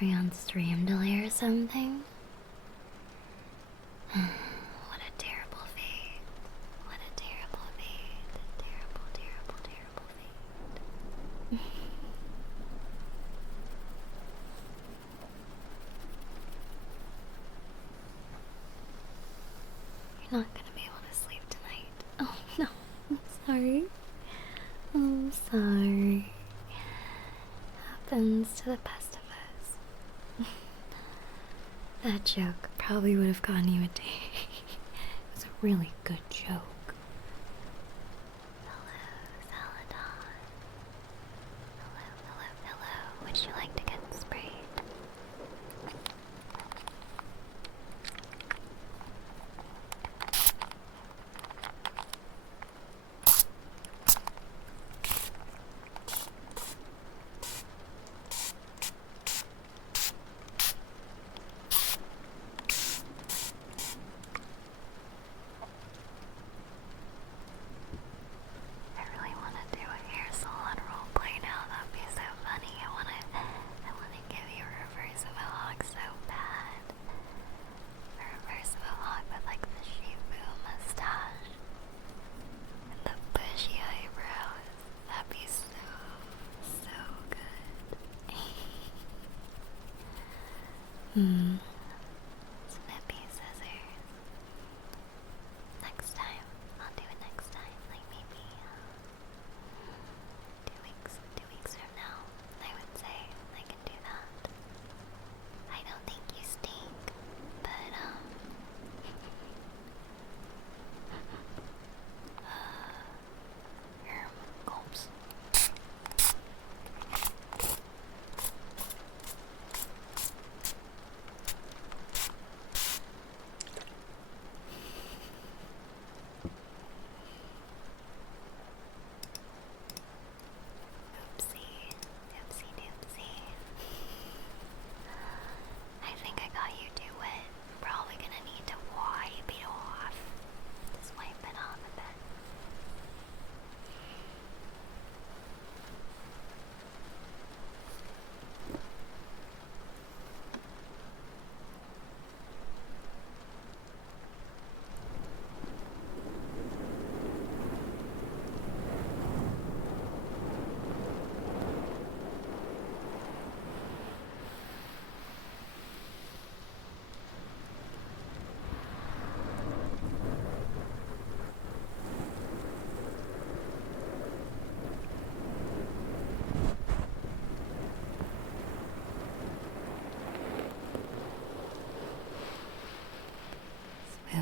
are you on stream delay or something? What a terrible fate. What a terrible fate. Terrible, terrible, terrible fate. You're not gonna be able to sleep tonight. Oh no, I'm sorry. I'm sorry. Happens to the best of us. That joke probably would have gotten you a date. It was a really good joke. Hello, Saladon. Hello. Would you like to get sprayed? I really want to do a hair salon roleplay now. That'd be so funny. I want to give you a reverse mohawk so bad. A reverse mohawk with like the Shifu mustache and the bushy eyebrows. That'd be so good. Snippy scissors. Next time. I'll do it next time. Like maybe 2 weeks from now. I would say I can do that. I don't think you stink, but gulps.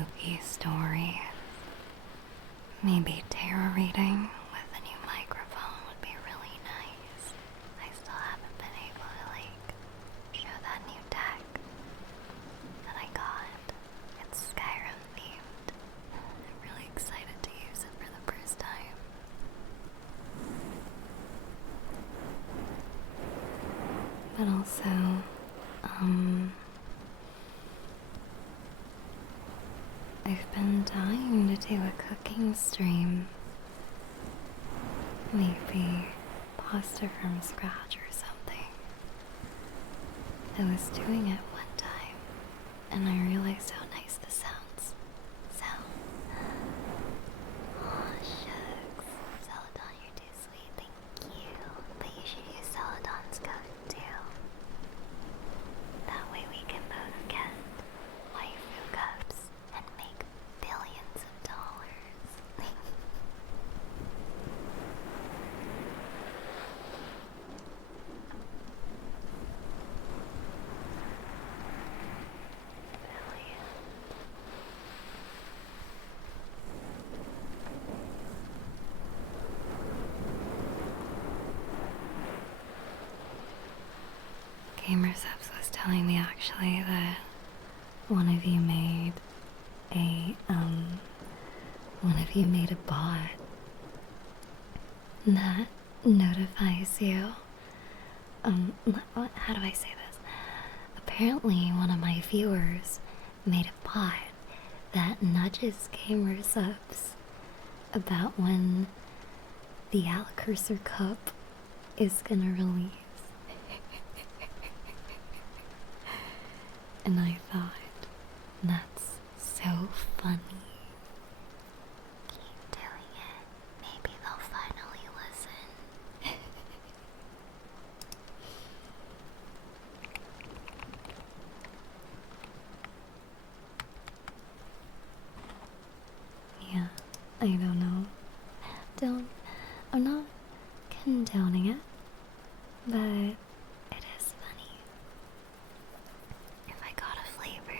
spooky stories. Maybe tarot reading with a new microphone would be really nice. I still haven't been able to show that new deck that I got. It's Skyrim themed. I'm really excited to use it for the first time. But also, I've been dying to do a cooking stream. Maybe pasta from scratch or something. I was doing it one time, and I realized how nice the sounds sound. Aw, shucks. Celadon, you're too sweet, thank you. But you should use Celadon's code too. That way we can both get waifu cups and make billions of dollars. Gamersubs was telling me actually that one of you made a bot that notifies you. How do I say this? Apparently one of my viewers made a bot that nudges Gamersubs about when the Alekirser cup is gonna release. And I thought, that's so funny. Keep doing it. Maybe they'll finally listen. Yeah, I don't know. I'm not condoning it, but it is funny. If I got a flavor.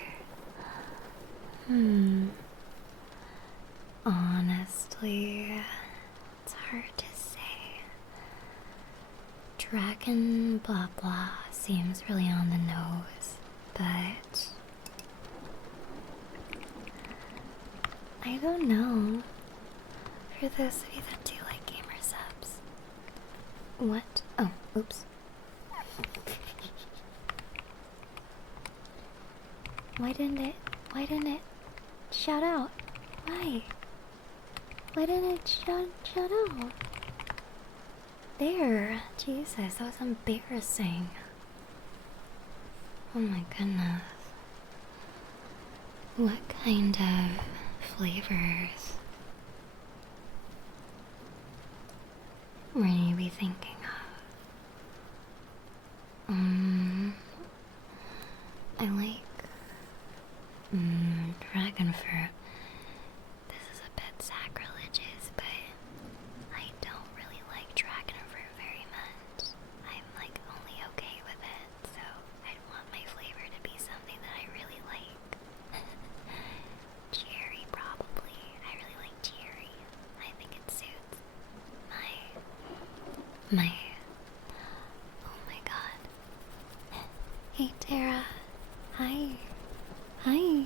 Honestly, it's hard to say. Dragon blah blah seems really on the nose, but I don't know. For those of you that do like Gamersubs. What? Oh, oops. Why didn't it shout out? Why? Why didn't it shout out? There. Jesus, that was embarrassing. Oh my goodness. What kind of flavors were you be thinking of? I like dragon fruit. This is a bit sacrilegious, but I don't really like dragon fruit very much. I'm only okay with it, so I'd want my flavor to be something that I really like. Cherry, probably. I really like cherry. I think it suits my oh my god. Hey Tara. Hi. Hi.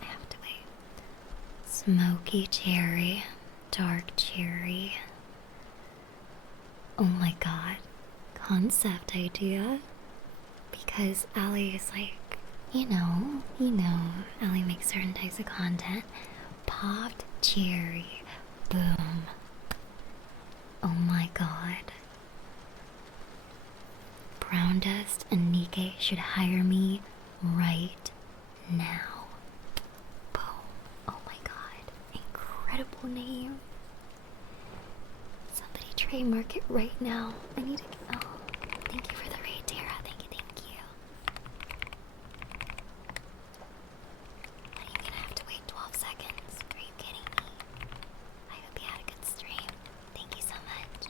I have to wait. Smoky cherry, dark cherry. Oh my god. Concept idea. Because Ali is you know, Ali makes certain types of content. Popped cherry. Boom. Oh my god. Brown Dust and Nikkei should hire me right now. Boom. Oh my god. Incredible name. Somebody trademark it right now. I need to. Oh, thank you for the raid, Tara. Thank you, thank you. What are you gonna have to wait 12 seconds? Are you kidding me? I hope you had a good stream. Thank you so much.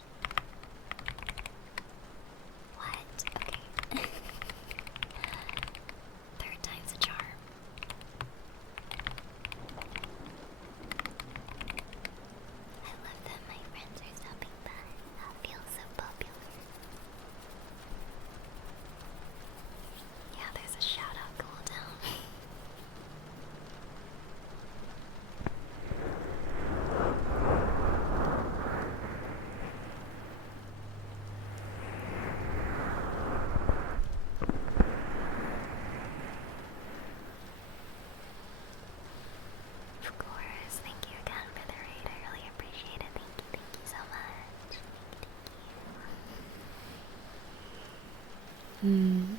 Hmm.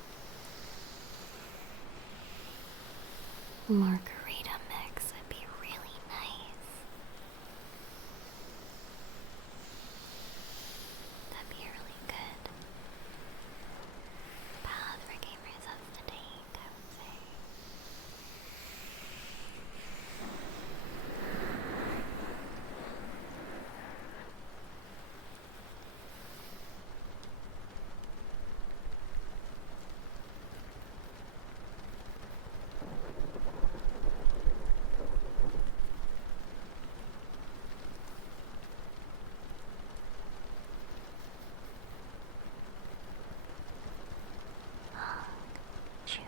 Margarita mix would be really nice. That'd be really good. Path for gamers up to date, I would say. Chew.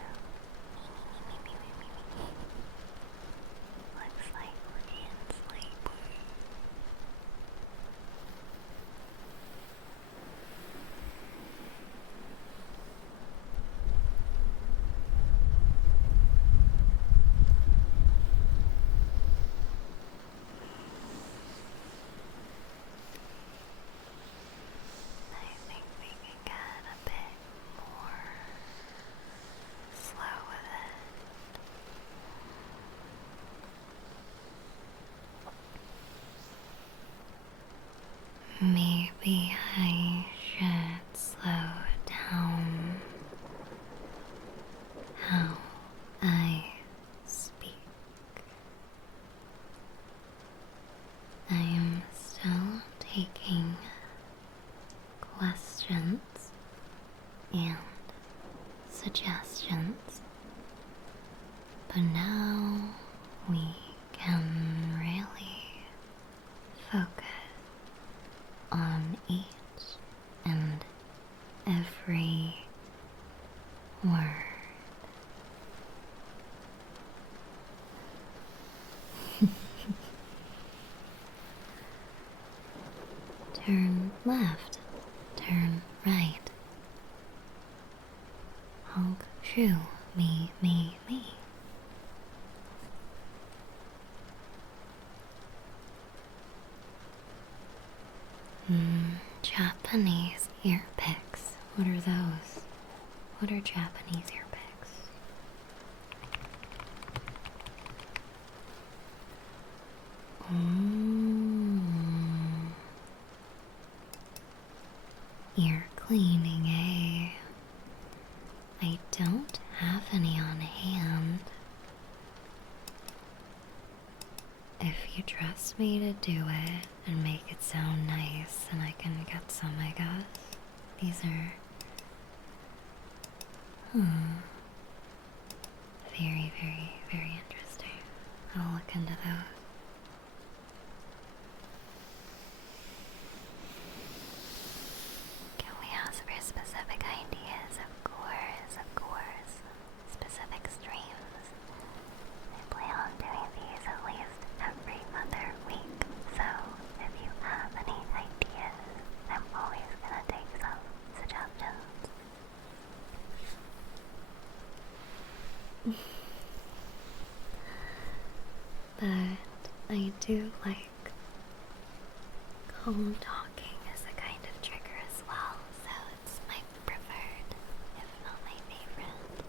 Looks like we're in sleep. I think we can get a bit more slow with it. Maybe I should slow down how I speak. I am still taking questions and suggestions, but now we can really focus on each and every word. Turn left, turn right. Honk, shoo, me, me, me. Japanese ear picks. What are those? What are Japanese ear picks? Ear cleaning, eh? I don't have any on hand. If you trust me to do it and make it sound nice, then I can get some, I guess. These are... very, very, very interesting. I'll look into those. Can we ask for specific ideas? Of course. Specific streams. I plan on doing these at least every other week, so if you have any ideas, I'm always gonna take some suggestions. But I do like calm talking as a kind of trigger as well, so it's my preferred, if not my favorite.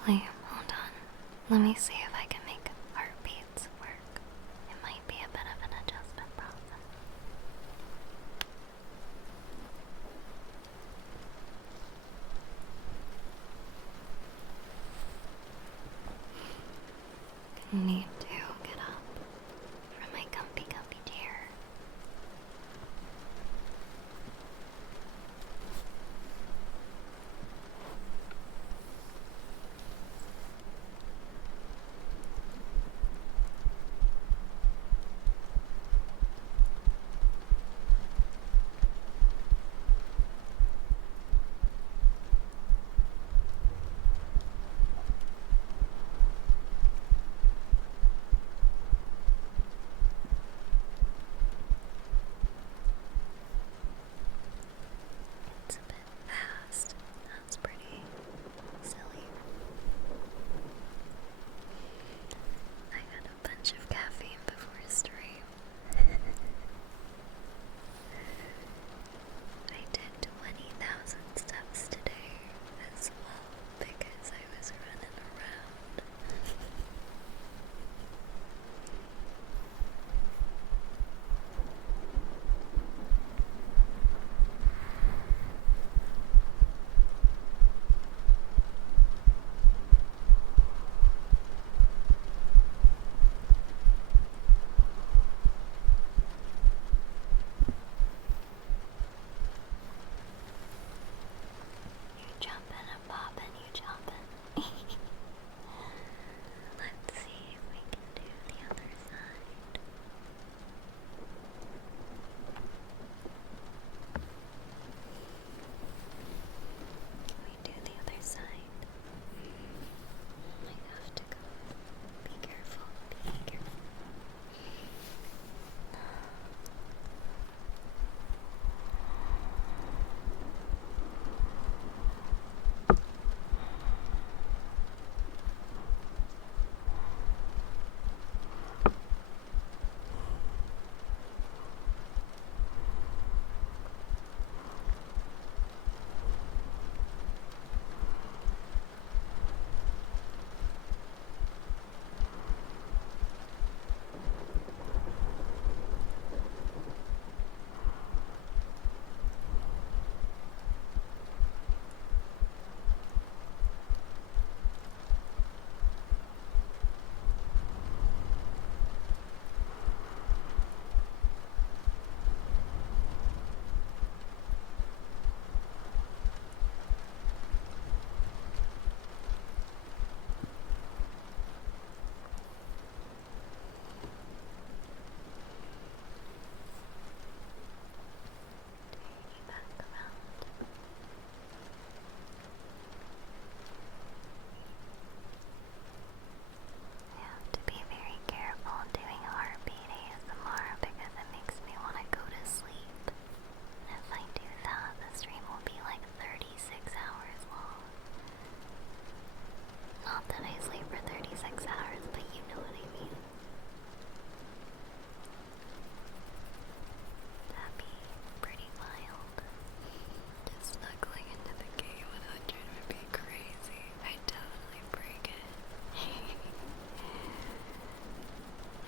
Actually, hold on. Let me see if I can make heartbeats work. It might be a bit of an adjustment process. Need to get up from my comfy chair. It's a bit fast. That's pretty silly. I had a bunch of caffeine before stream. I did 20,000 steps today as well because I was running around. You jumpin' and bobbin', you jumpin'. Let's see if we can do the other side. We do the other side. I have to go. Be careful, be careful. Back around. I have to be very careful doing heartbeat ASMR because it makes me want to go to sleep. And if I do that, the stream will be like 36 hours long. Not that I sleep for 36 hours, but you know what I mean. That'd be pretty wild. Just snuggling into the K100 would be crazy. I'd totally break it.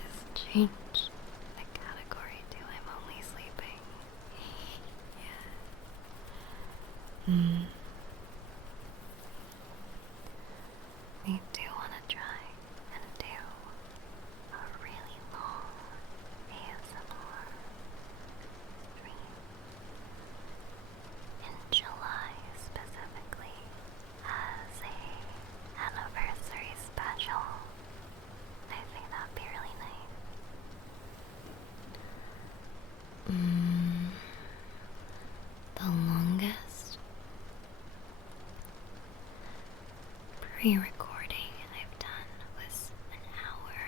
Just change the category to I'm only sleeping. Yeah. We do want to try and do a really long ASMR stream in July specifically as a anniversary special. I think that'd be really nice. The longest pre-recording I've done was an hour.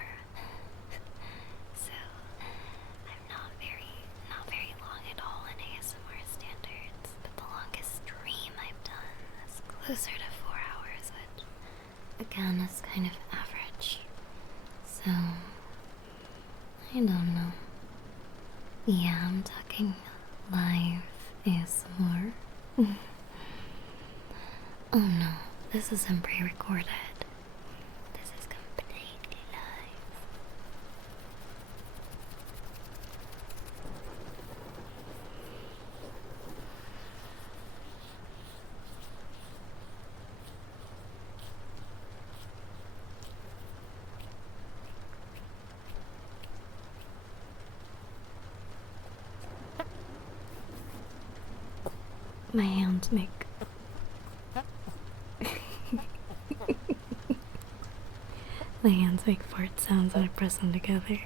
So I'm not very long at all in ASMR standards, but the longest stream I've done is closer to 4 hours, which again is kind of average. So I don't know. Yeah, I'm talking live ASMR. Oh no, this isn't pre-recorded. My hands make my hands make fart sounds when I press them together.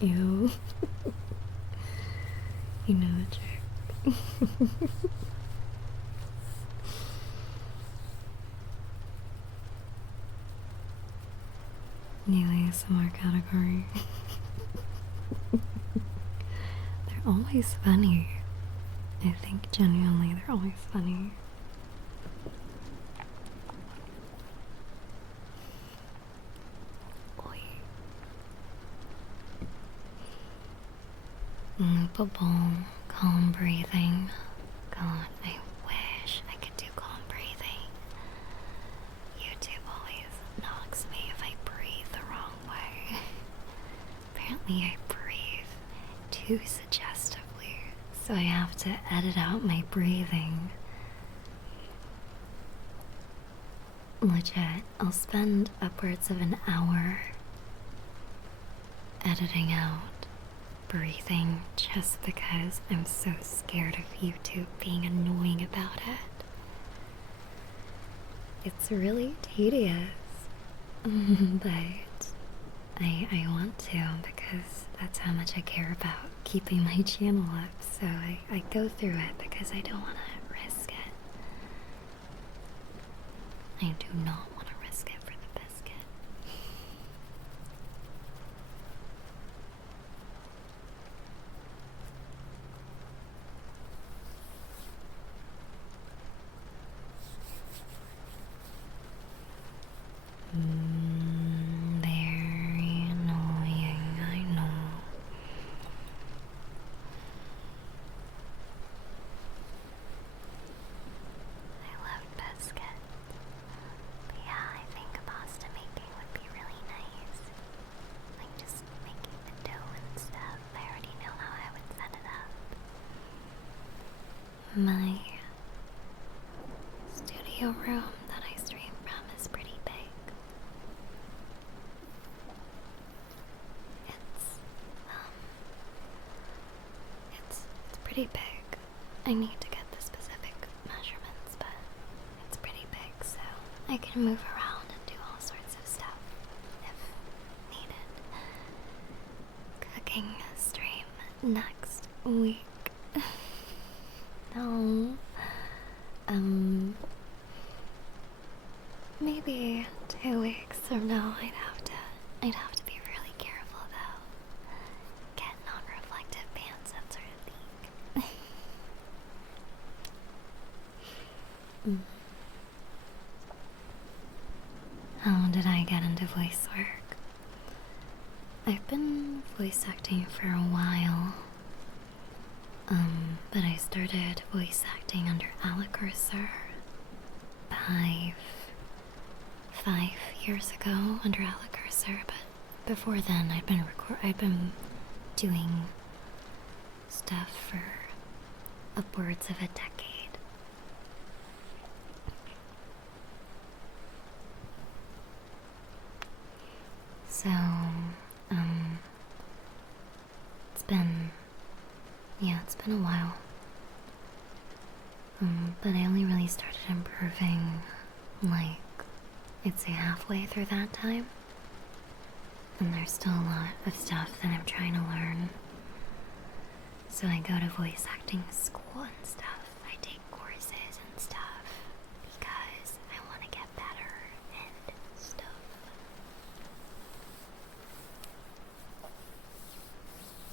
Ew. You know the trick. New ASMR category. They're always funny. I think genuinely they're always funny. Loopable, calm breathing. God, I wish I could do calm breathing. YouTube always knocks me if I breathe the wrong way. Apparently I breathe too suggestively, so I have to edit out my breathing. Legit, I'll spend upwards of an hour editing out breathing just because I'm so scared of YouTube being annoying about it. It's really tedious, but I want to because that's how much I care about keeping my channel up, so I go through it because I don't want to risk it. I do not want to risk it for the biscuit. Very annoying, I know. I love biscuit. But yeah, I think pasta making would be really nice. Like just making the dough and stuff. I already know how I would set it up. My studio room that I stream from is pretty big. It's pretty big. I need to get the specific measurements, but it's pretty big, so I can move around and do all sorts of stuff if needed. Cooking stream next week. No. Maybe 2 weeks from now I'd have to be really careful though. Get non-reflective pants, that sort of thing. How did I get into voice work? I've been voice acting for a while. But I started voice acting under Alekirser 5 years ago under Alekirser, but before then I'd been doing stuff for upwards of a decade. So, it's been a while. But I only really started improving, like, I'd say halfway through that time. And there's still a lot of stuff that I'm trying to learn. So I go to voice acting school and stuff. I take courses and stuff because I want to get better and stuff.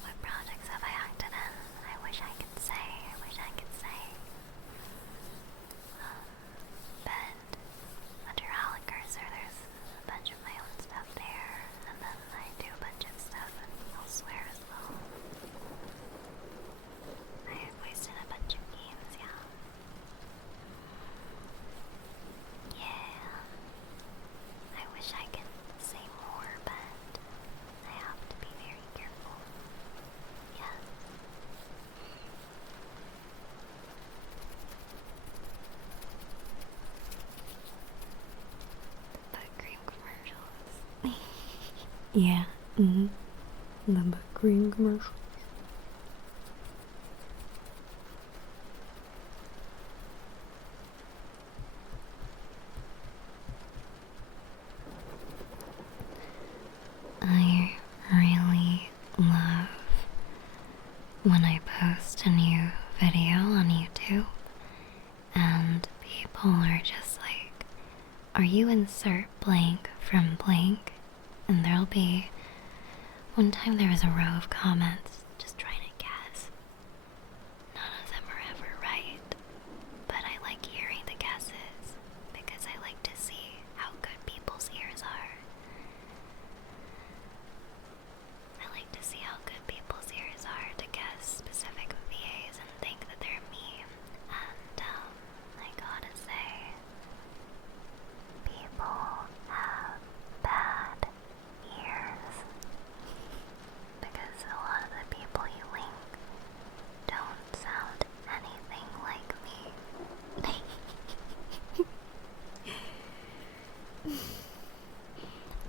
What projects have I acted in? I wish I could say. But under Alekirser, there's a bunch of my own stuff there, and then I do a bunch of stuff elsewhere as well. I have wasted a bunch of games, yeah. Yeah. I wish I could say more, but I have to be very careful. Yeah. The butt cream commercials. Yeah. The butt green commercials. I really love when I post a new video on YouTube and people are just like, are you insert blank from blank? And there'll be, one time there was a row of comments just trying to guess. None of them are ever right, but I like hearing the guesses because I like to see how good people's ears are. I like to see how good people's ears are to guess specific VAs and think that they're me. And I gotta say, people have bad ears because a lot of the people you link don't sound anything like me.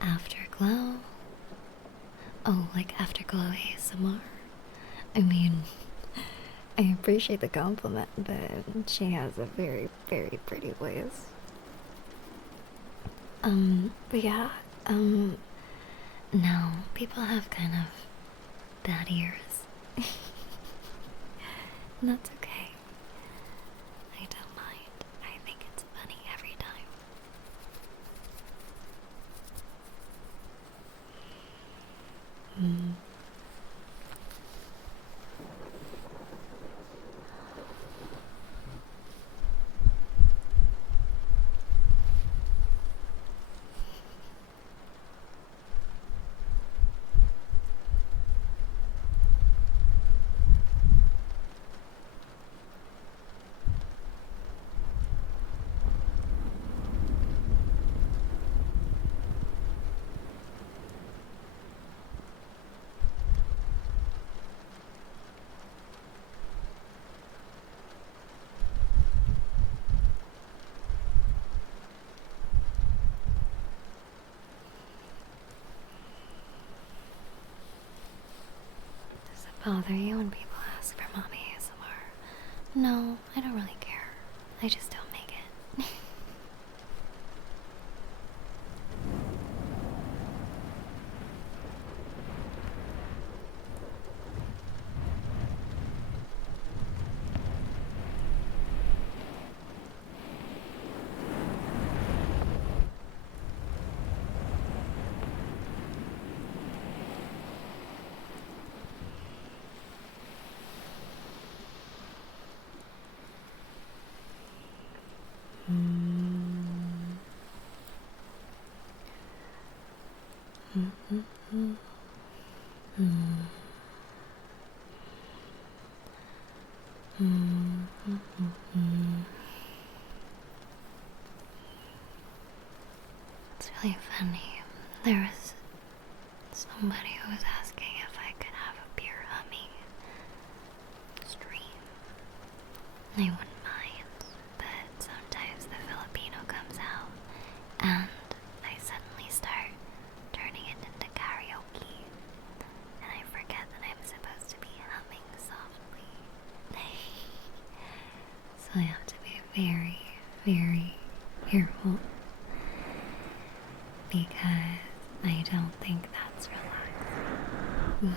Afterglow? Oh, like Afterglow ASMR? I mean, I appreciate the compliment, but she has a very, very pretty voice. But yeah, no, people have kind of bad ears. And that's okay. I don't mind. I think it's funny every time. Does it bother you when people ask for mommy ASMR? No, I don't really care. I just don't make it. It's really funny. There was somebody who was asking if I could have a pure humming stream. I wouldn't mind, but sometimes the Filipino comes out and I suddenly start turning it into karaoke and I forget that I'm supposed to be humming softly. So I have to be very, very careful because I don't think that's relaxing.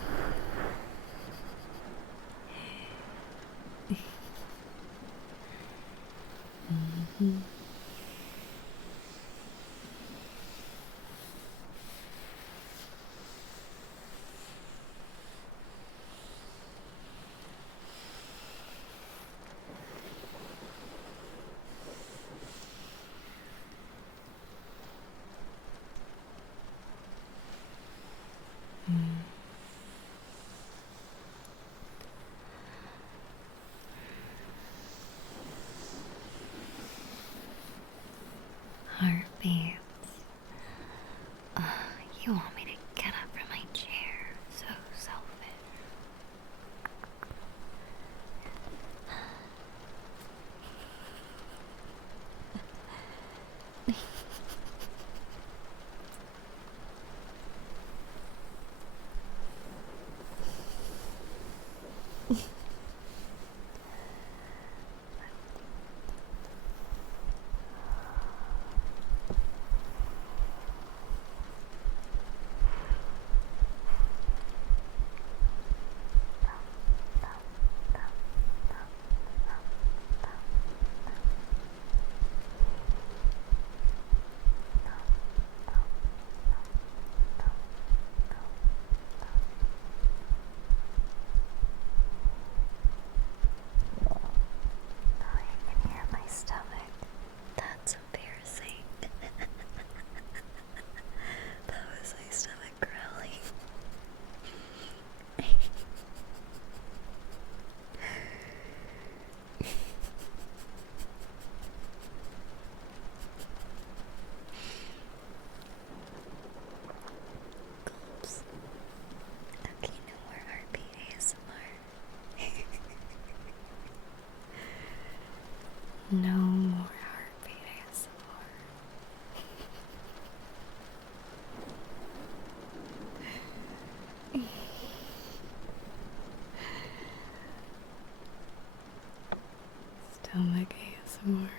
sound like ASMR.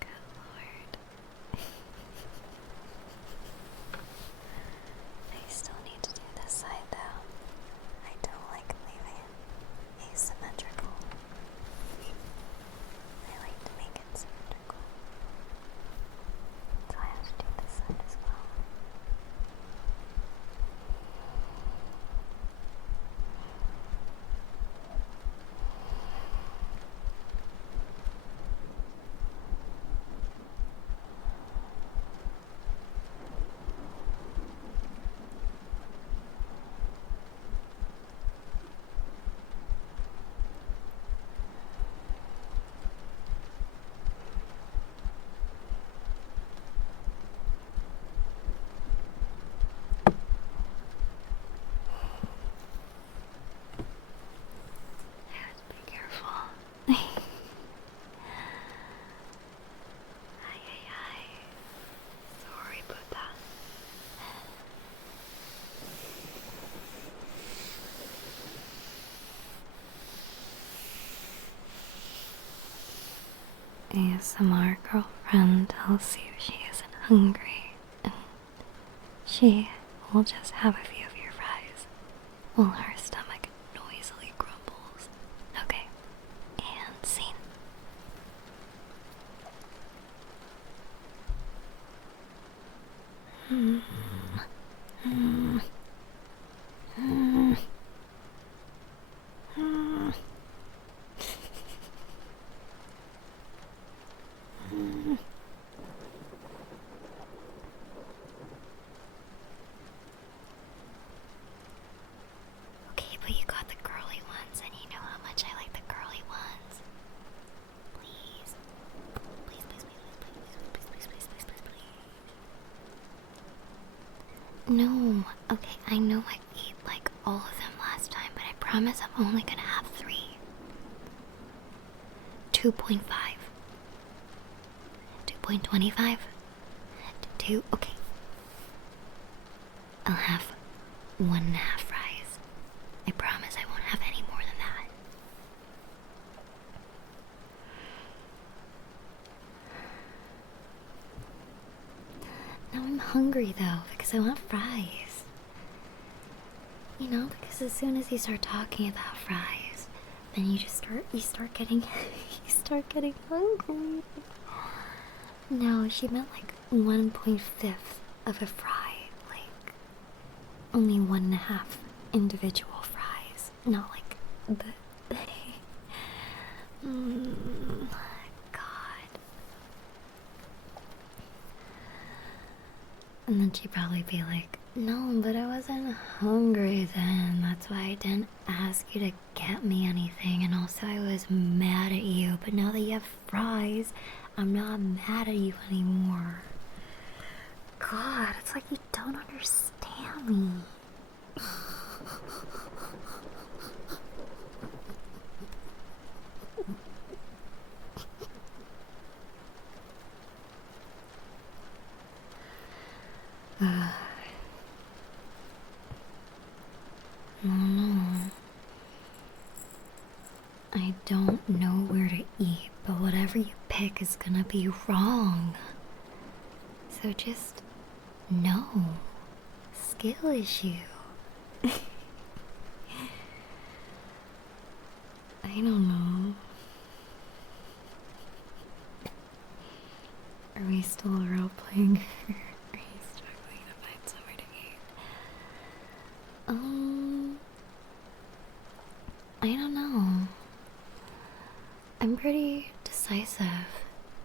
Good lord. I still need to do this side though. I don't like leaving it asymmetrical. I like to make it symmetrical. So I have to do this side as well. Be careful. Ay, ay, ay. Sorry about that. ASMR girlfriend tells you she isn't hungry, and she will just have a few of your fries while her stomach noisily grumbles. Okay, and scene. Okay, but you got the girly ones, and you know how much I like the girly ones. Please. Please, please, please, please, please, please, please, please, please, please. No, okay, I know I ate like all of them last time, but I promise I'm only gonna have 3. 2.5. 2.25. 2, okay. I'll have 1.5 fries. I promise I won't have any more than that. Now I'm hungry though, because I want fries. You know, because as soon as you start talking about fries, then you start getting, you start getting hungry. No, she meant like 1.5 of a fry, like only 1.5 individual fries, not like the. God. And then she'd probably be like, no, but I wasn't hungry then. That's why I didn't ask you to get me anything. And also, I was mad at you. But now that you have fries, I'm not mad at you anymore. God, it's like you don't understand me. No. I don't know where to eat, but whatever you pick is gonna be wrong. So just no. Skill issue. I don't know. Are we still role playing? Are you struggling to find somewhere to eat? I don't know. I'm pretty decisive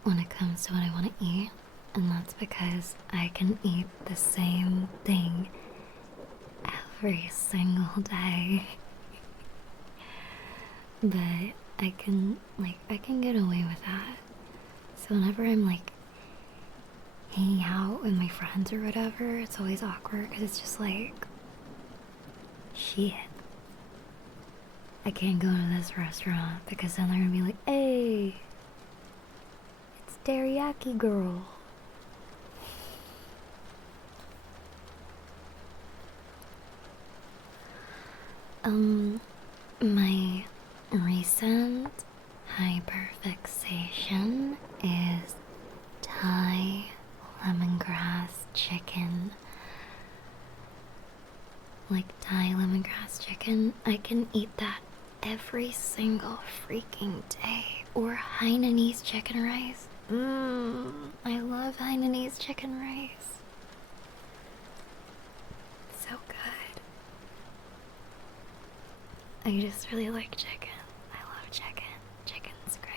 when it comes to what I want to eat, and that's because I can eat the same thing every single day. But I can get away with that. So whenever I'm like hanging out with my friends or whatever, it's always awkward because it's just like, shit, I can't go to this restaurant because then they're gonna be like, hey, it's teriyaki girl. My recent hyperfixation is Thai lemongrass chicken. Like Thai lemongrass chicken, I can eat that every single freaking day. Or Hainanese chicken rice. I love Hainanese chicken rice. So good. I just really like chicken. I love chicken. Chicken's great.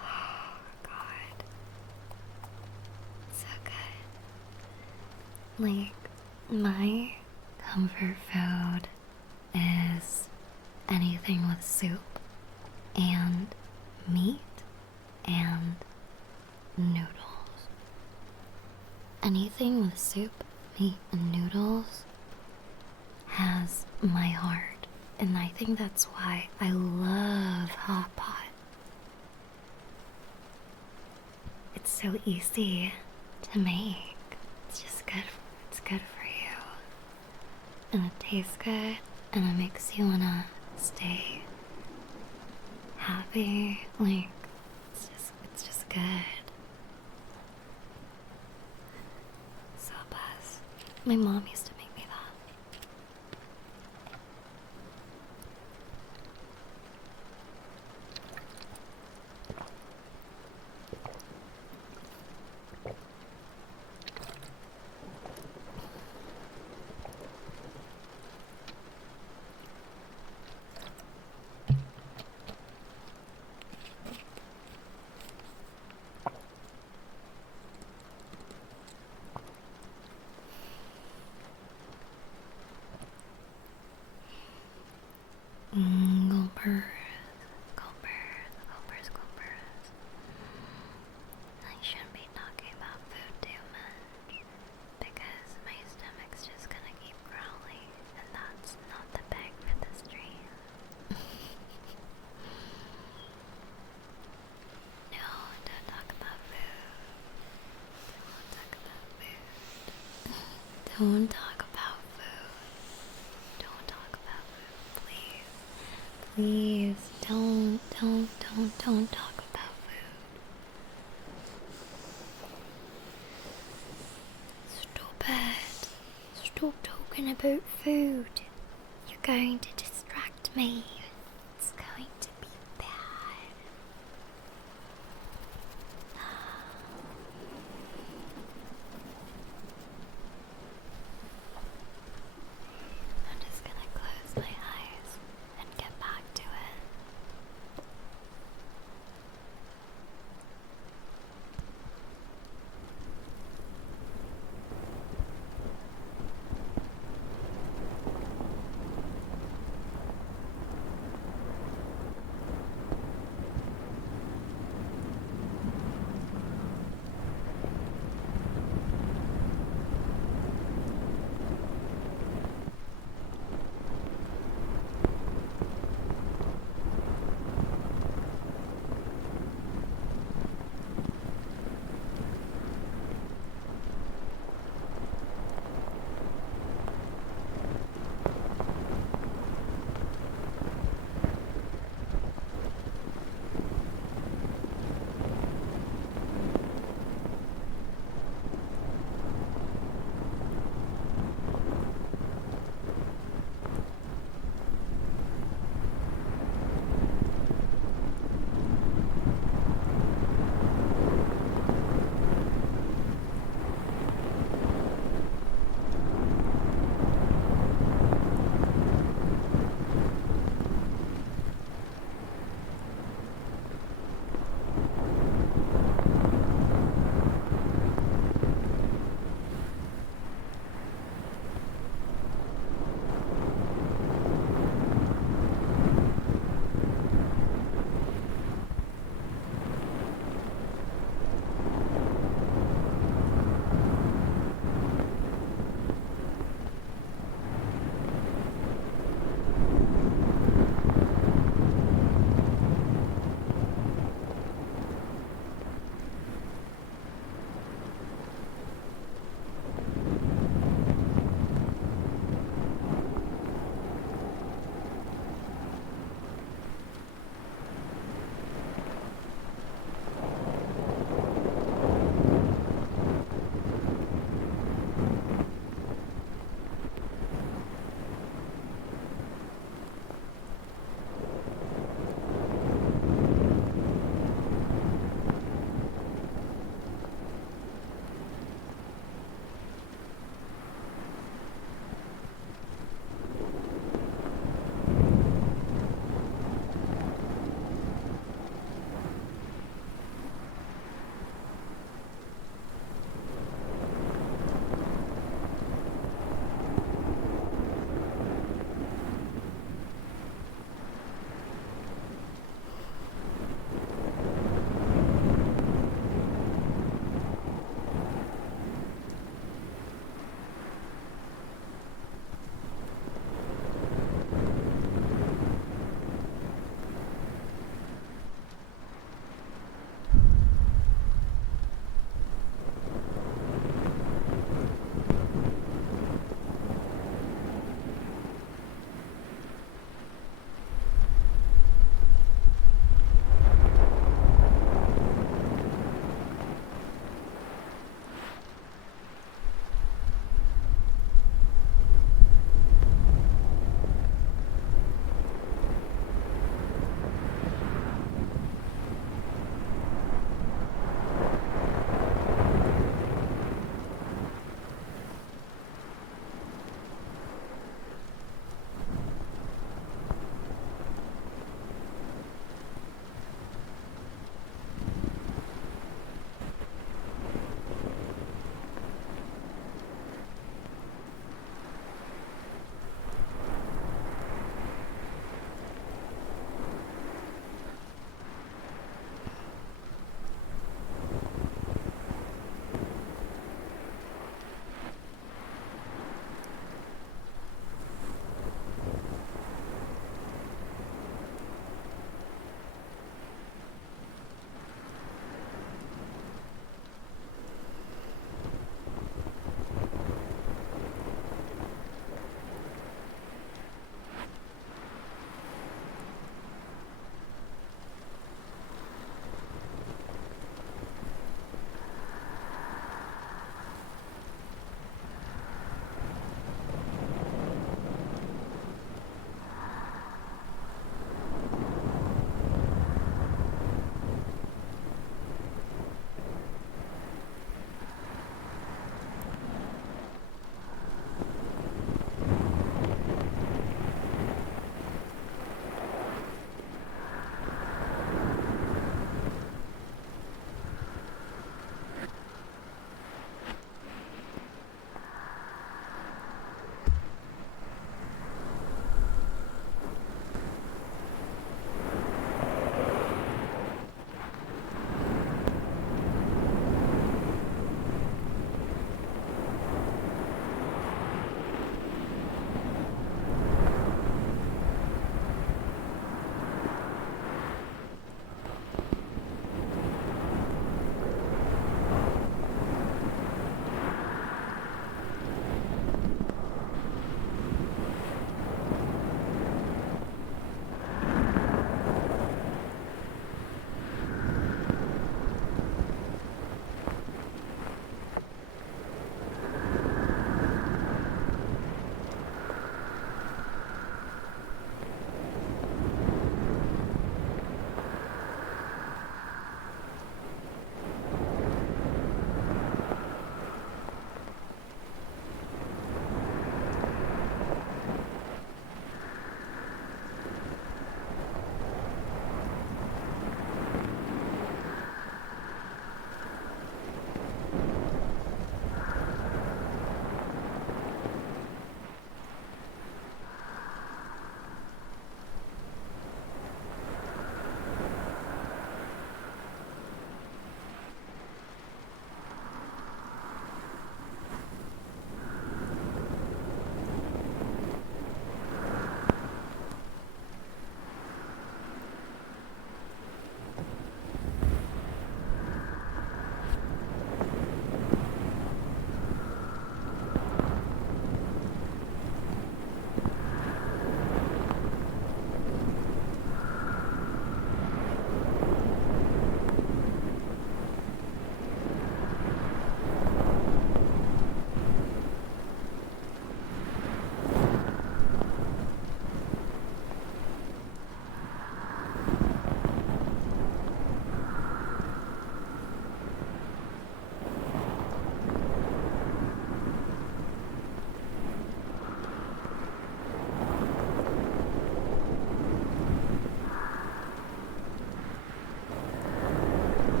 Oh, God. So good. Like, my comfort food is anything with soup and meat and noodles. Anything with soup, meat, and noodles has my heart, and I think that's why I love hot pot. It's so easy to make. It's just good. It's good for you, and it tastes good, and it makes you wanna stay happy. Like, it's just good. So best. My mom used to make me that. Gompers. Gompers. I shouldn't be talking about food too much because my stomach's just gonna keep growling, and that's not the bag for the stream. No, don't talk about food. Don't talk about food. Don't talk about food, please. Please, don't talk about food. Stop it. Stop talking about food. You're going to distract me. It's going to be bad. I'm just gonna close my eyes and get back to it.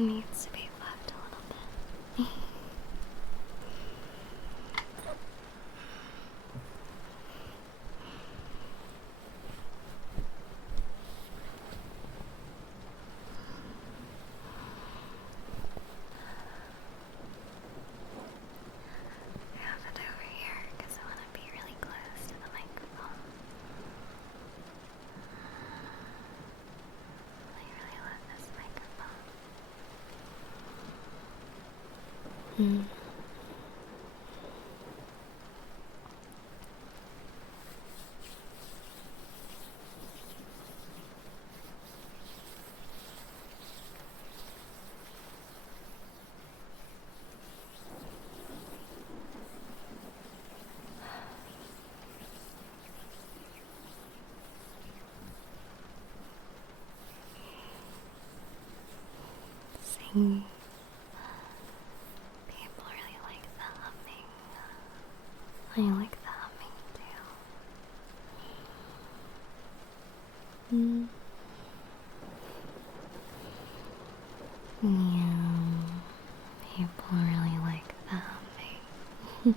needs to be fluffed a little bit. I have it over here because I want to be really close to the microphone. I really love this microphone. Sing. People really like the humming. I like the humming too. Yeah, people really like the humming.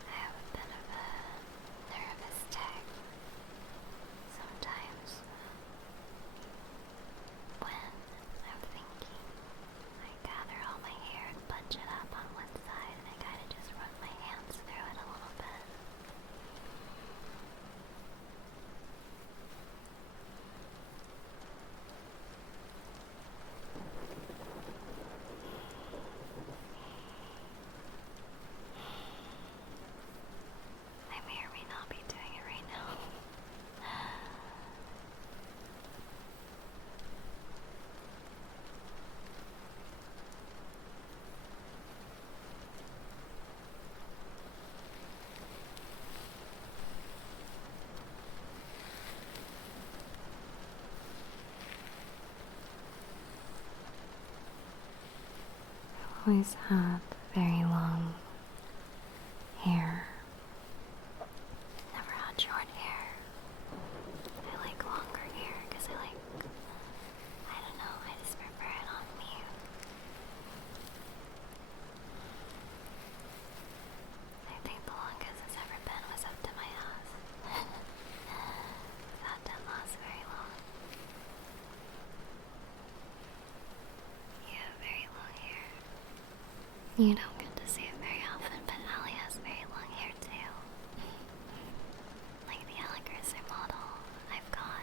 I have a bit of a nervous tick sometimes when I'm thinking. I gather all my hair and bunch it up on one side and I kind of just run my hands through it a little bit. I may or may not be doing it right now. I've always had very long hair. Never had short hair. I like longer hair because I don't know, I just prefer it on me. I think the longest it's ever been was up to my ass. That didn't last very long. You have very long hair. You don't get to see it very often, but Allie has very long hair too. Like the Alekirser model, I've got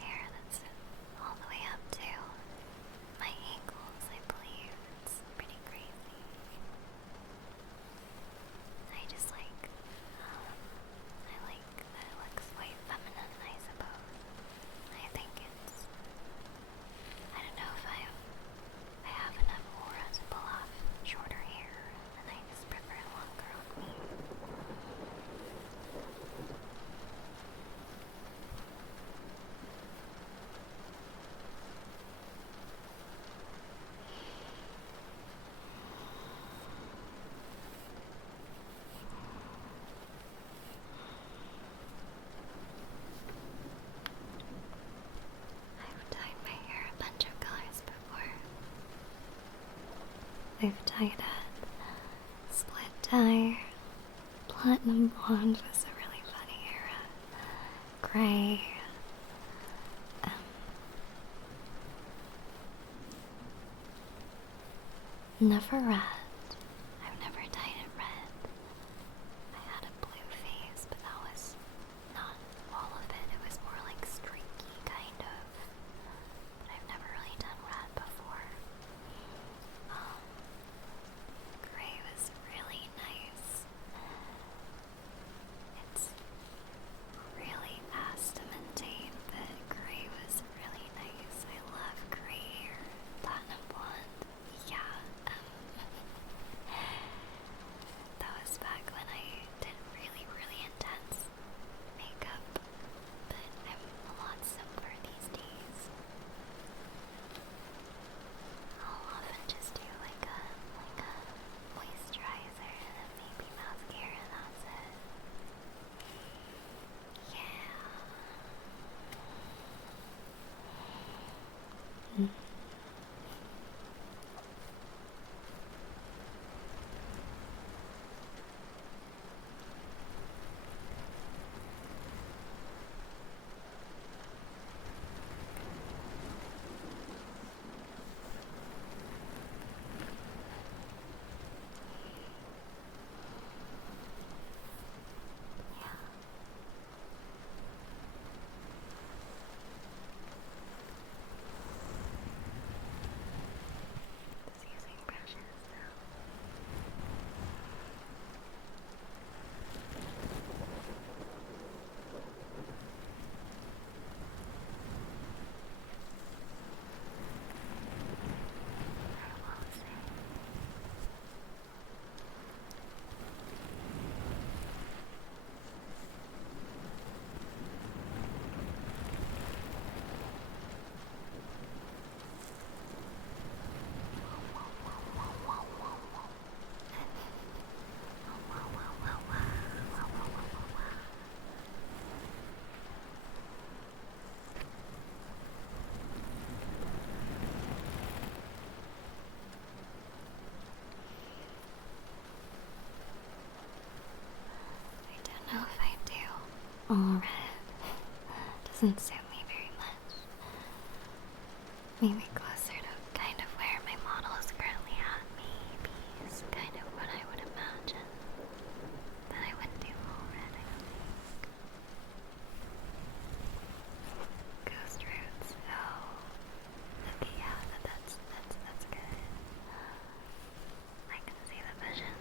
hair that's all the way up to my ankles, I believe. It's pretty crazy. I just like that it looks quite feminine, I suppose. I think it's, I don't know if I have enough aura to pull off shorter hair, and I just prefer it longer on me. I've dyed my hair a bunch of colors before. I've dyed it split dye. Platinum blonde was a really funny era. Gray. Never red. I've never dyed it red. I had a blue phase, but that was not all of it. It was more like streaky, kind of. But I've never really done red before. Gray was really nice. It's really astimate, but gray was really nice. I love gray hair. Platinum blonde. Yeah. all red doesn't suit me very much. Maybe closer to kind of where my model is currently at, maybe is kind of what I would imagine. But I wouldn't do all red, I don't think. Ghost roots. Oh. Okay, yeah, that's good. I can see the vision.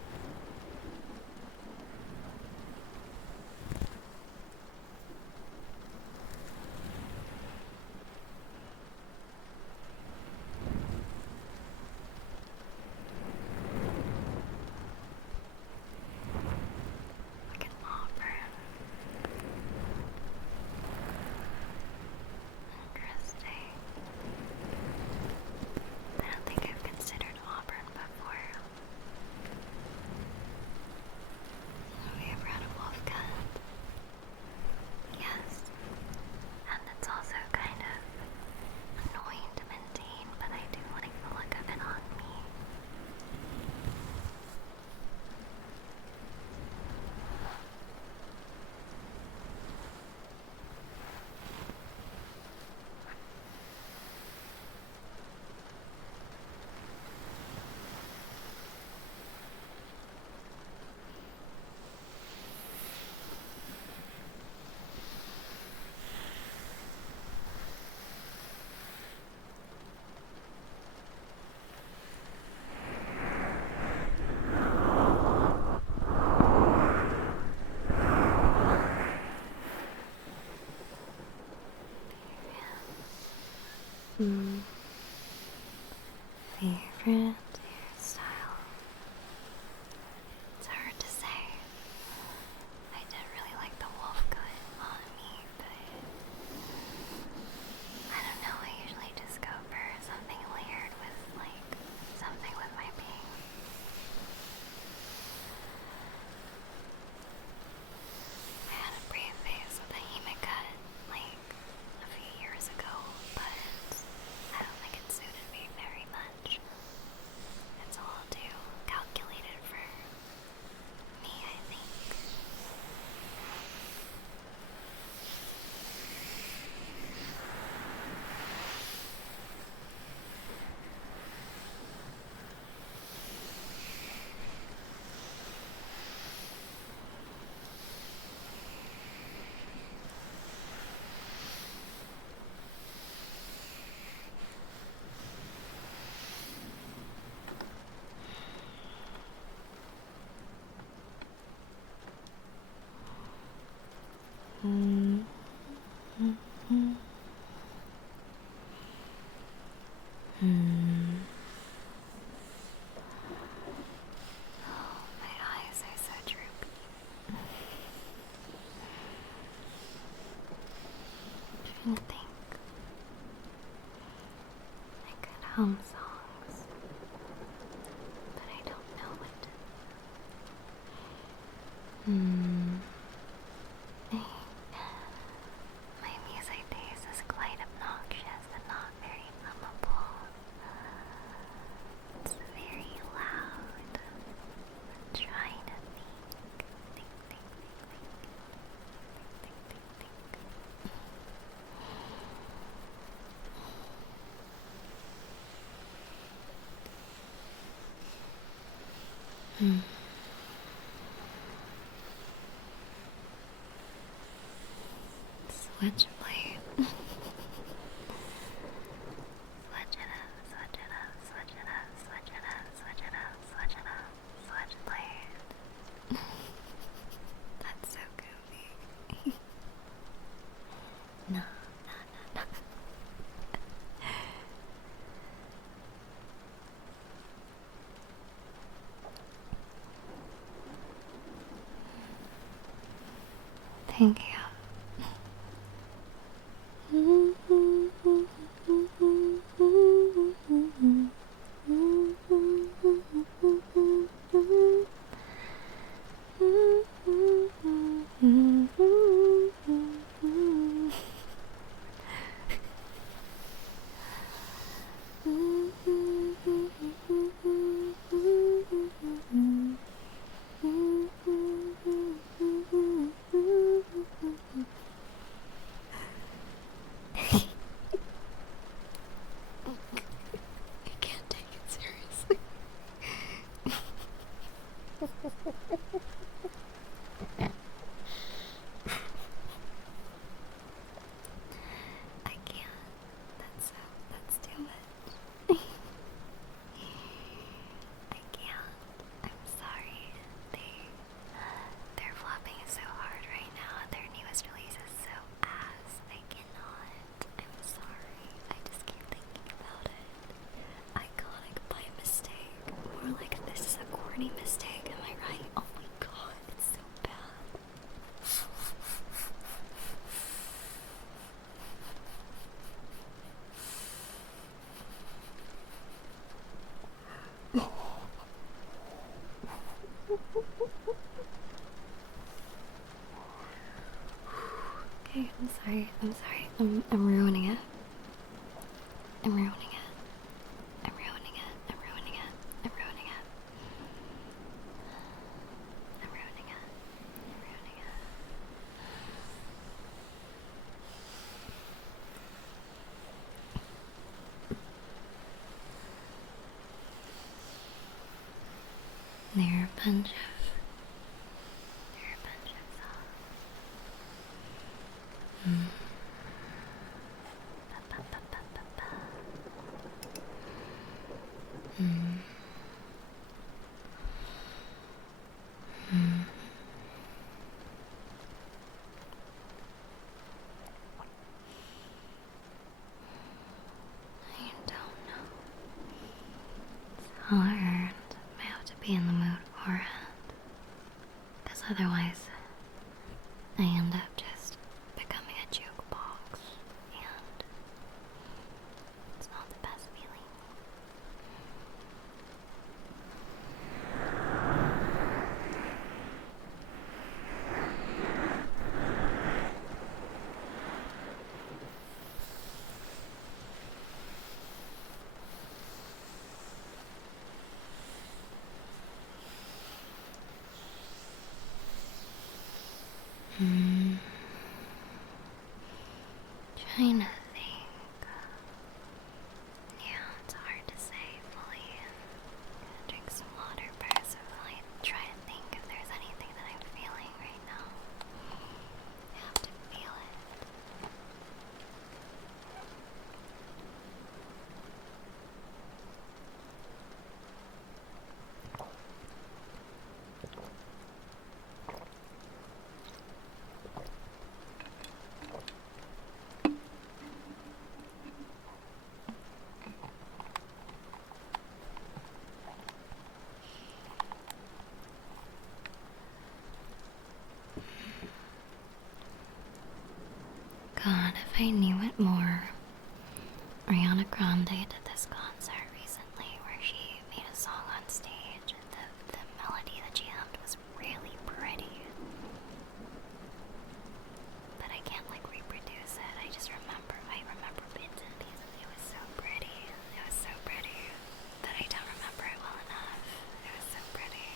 Like an auburn. Interesting. I don't think I've considered auburn before. Have we ever had a wolf cut? Yes. And it's also kind of annoying to maintain, but I do like the look of it on me. Favorite hairstyle? It's hard to say. I did really like the wolf cut on me, but I don't know, I usually just go for something layered with, like, something with my pink. I had a brief phase with a heme cut, like, a few years ago, but I don't think it suited me very much. It's a little too calculated for me, I think. Oh, my eyes are so droopy. I'm trying to think. I could hum songs, but I don't know what. My music taste is quite obnoxious and not very hummable. It's very loud. I'm trying to think. Switchblade. Switch it up, switch it up, switch it up, switch it up, switch it up, switch it up, switchblade. That's so goofy. No. Thank you. Okay, I'm sorry. I'm sorry. I'm ruining it. I'm ruining it. I'm ruining it. I'm ruining it. I'm ruining it. I'm ruining it. I'm ruining it. They're a bunch of songs. Ba, ba, ba, ba, ba, ba. Mm. Mm. I don't know. It's hard. I have to be in the mood for it. Because otherwise, I end up just becoming a jukebox. And it's not the best feeling. Hmm. Trying to think. Yeah, it's hard to say fully. Gonna drink some water first while I try to think if there's anything that I'm feeling right now. I have to feel it. God, if I knew it more. Ariana Grande did this concert recently where she made a song on stage and the melody that she hummed was really pretty. But I can't like reproduce it. I remember bits and pieces. It was so pretty. It was so pretty. But I don't remember it well enough. It was so pretty.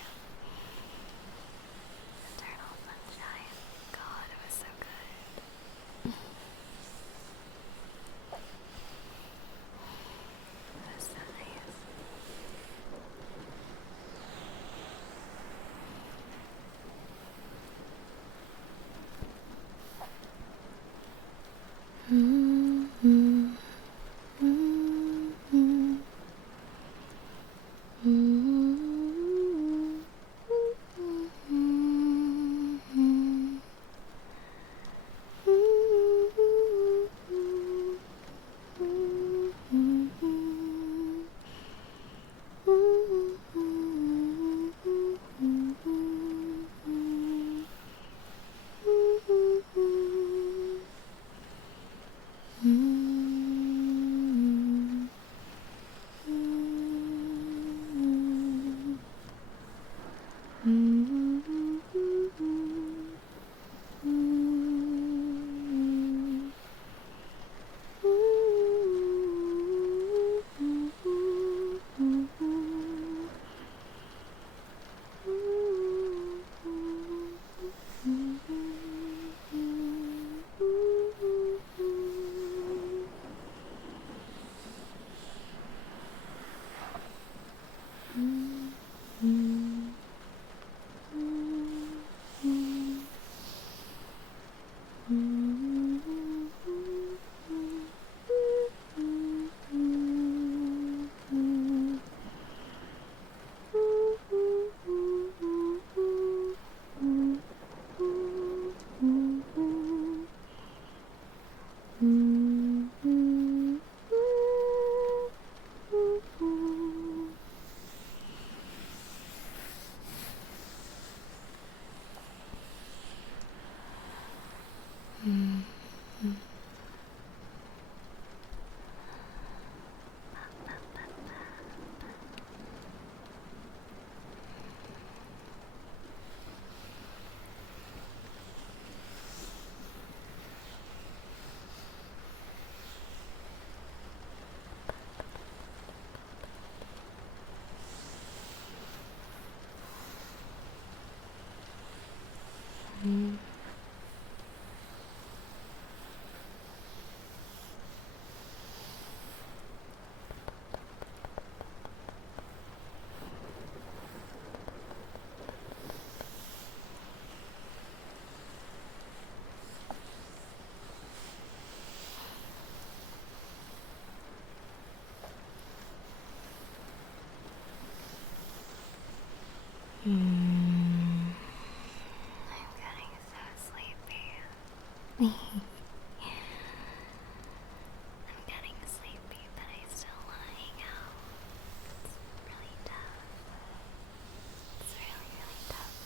Eternal Sunshine. God, it was so good. It was so Mm. I'm getting so sleepy. I'm getting sleepy, but I still want to hang out. It's really tough. It's really, really tough.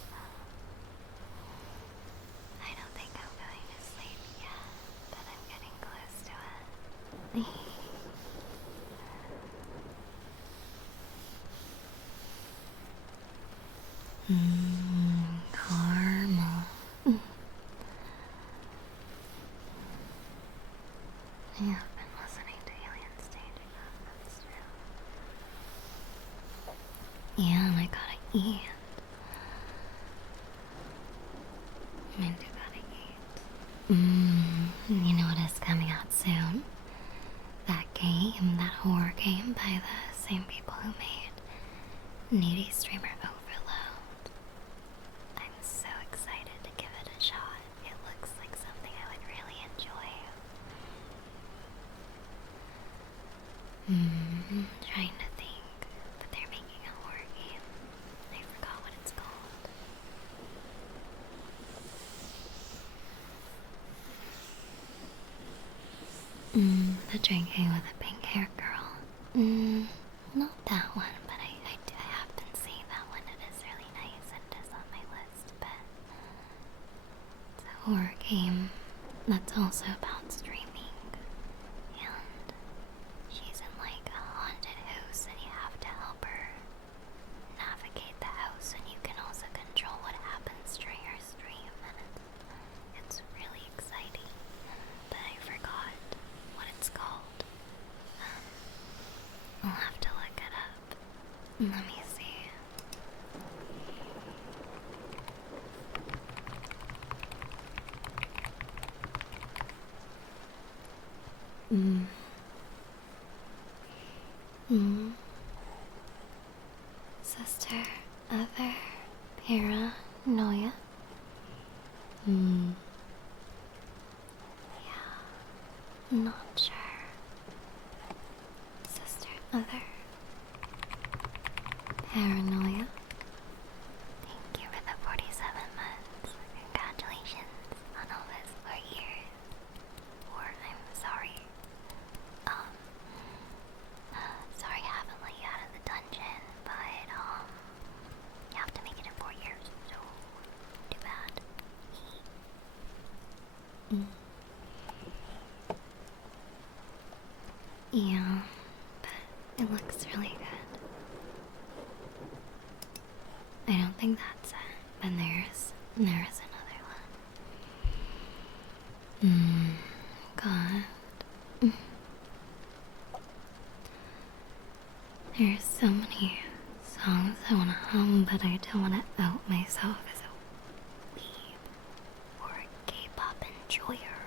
I don't think I'm going to sleep yet, but I'm getting close to it. Caramel. Yeah, I've been listening to Alien Staging That's true. Yeah, and I gotta eat. I do gotta eat. You know what is coming out soon? That game, that horror game by the same people who made Needy Streamer Overload. I'm so excited to give it a shot. It looks like something I would really enjoy. Trying to think, but they're making a horror game. I forgot what it's called. The drinking with a pink hair girl. Not that one, but I have been seeing that one. It is really nice and it is on my list, but it's a horror game that's also about streaming. And she's in like a haunted house and you have to help her navigate the house, and you can also control what happens during her stream, and it's really exciting. But I forgot what it's called. I'll have to look it up. Let me see. Sister, other, paranoia. Yeah, not sure. Sister, other, paranoia. Thank you for the 47 months. Congratulations on all those 4 years. Or I'm sorry. Sorry I haven't let you out of the dungeon, but you have to make it in 4 years, so too bad. Yeah, but it looks really good. I don't think that's it, but there's another one. God. There's so many songs I want to hum, but I don't want to out myself as a weeb, or a K-pop enjoyer,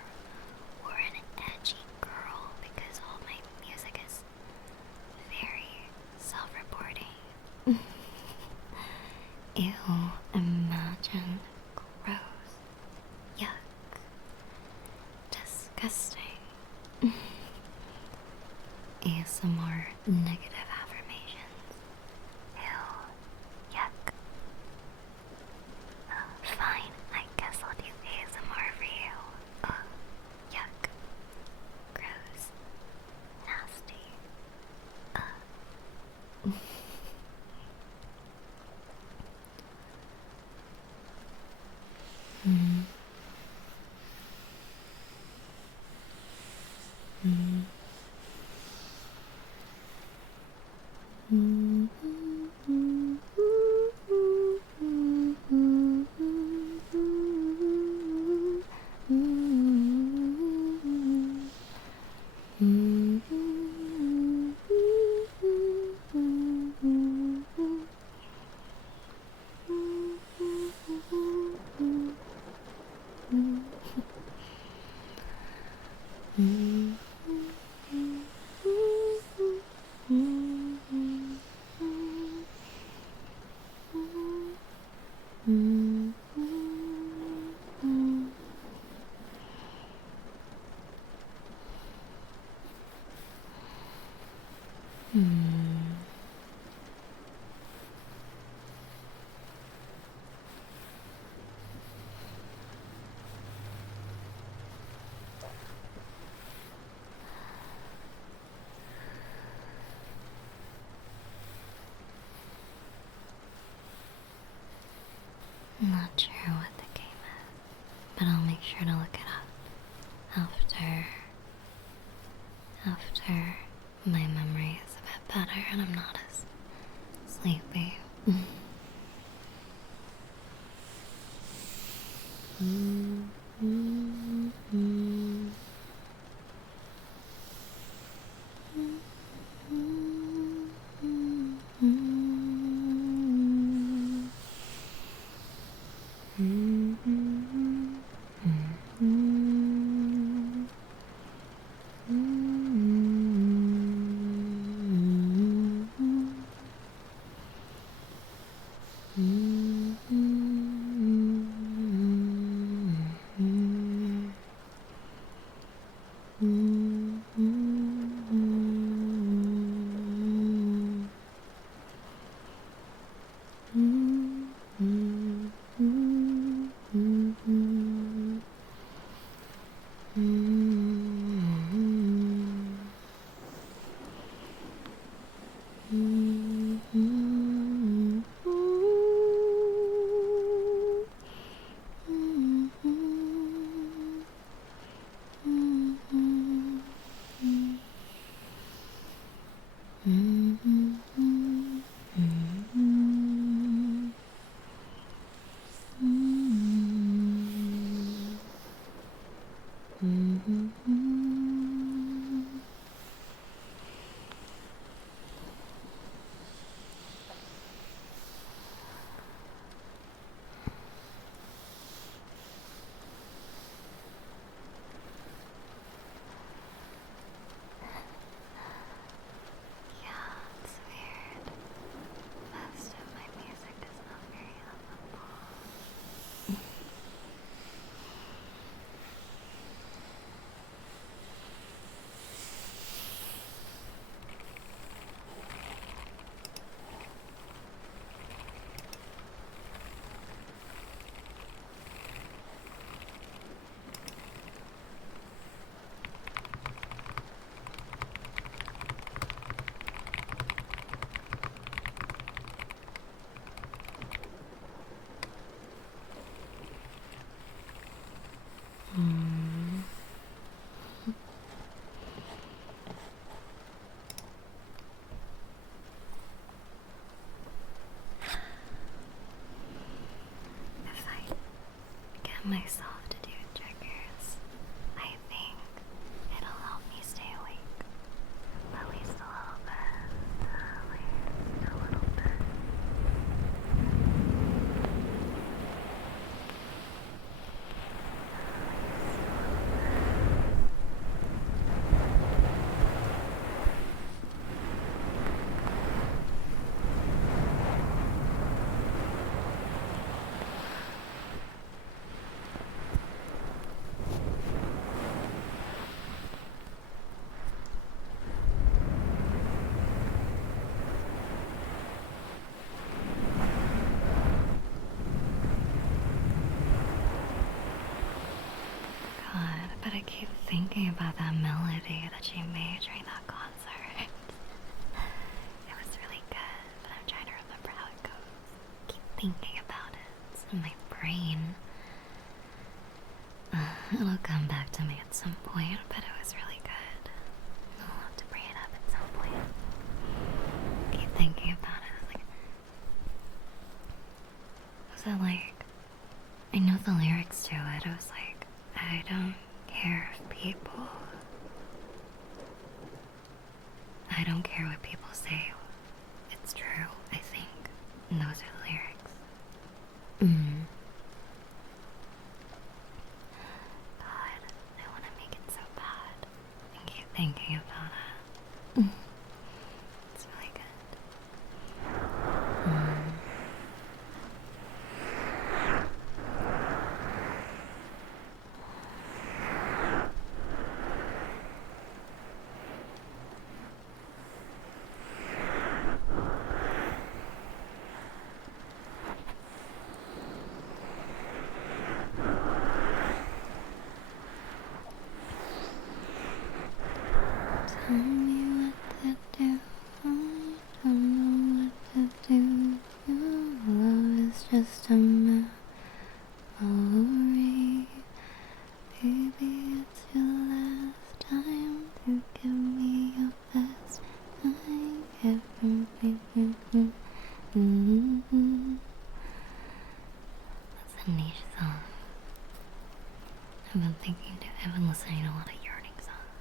or an edgy girl, because all my music is very self-reporting. Ew, imagine. Gross. Yuck. Disgusting. ASMR negative affirmations. Ew. Yuck. Fine, I guess I'll do ASMR for you. I'm not sure what the game is, but I'll make sure to look it up after my memory is a bit better and I'm not as sleepy. If I get myself to do triggers, I think it'll help me stay awake. At least a little bit. At least a little bit. God, but I keep thinking about that melody that she made during that concert. It was really good, but I'm trying to remember how it goes. Keep thinking about it. It's in my brain. It'll come back to me at some point, but it was really good. I'll have to bring it up at some point. Keep thinking about it. Was it like, I know the lyrics to it. It was like, I don't care if people, I don't care what people say. It's true, I think. And those are the lyrics. God, I want to make it so bad. I keep thinking about it. It's really good. Tell me what to do. I don't know what to do. Your love is just a mess. I've been thinking too. I've been listening to a lot of yearning songs.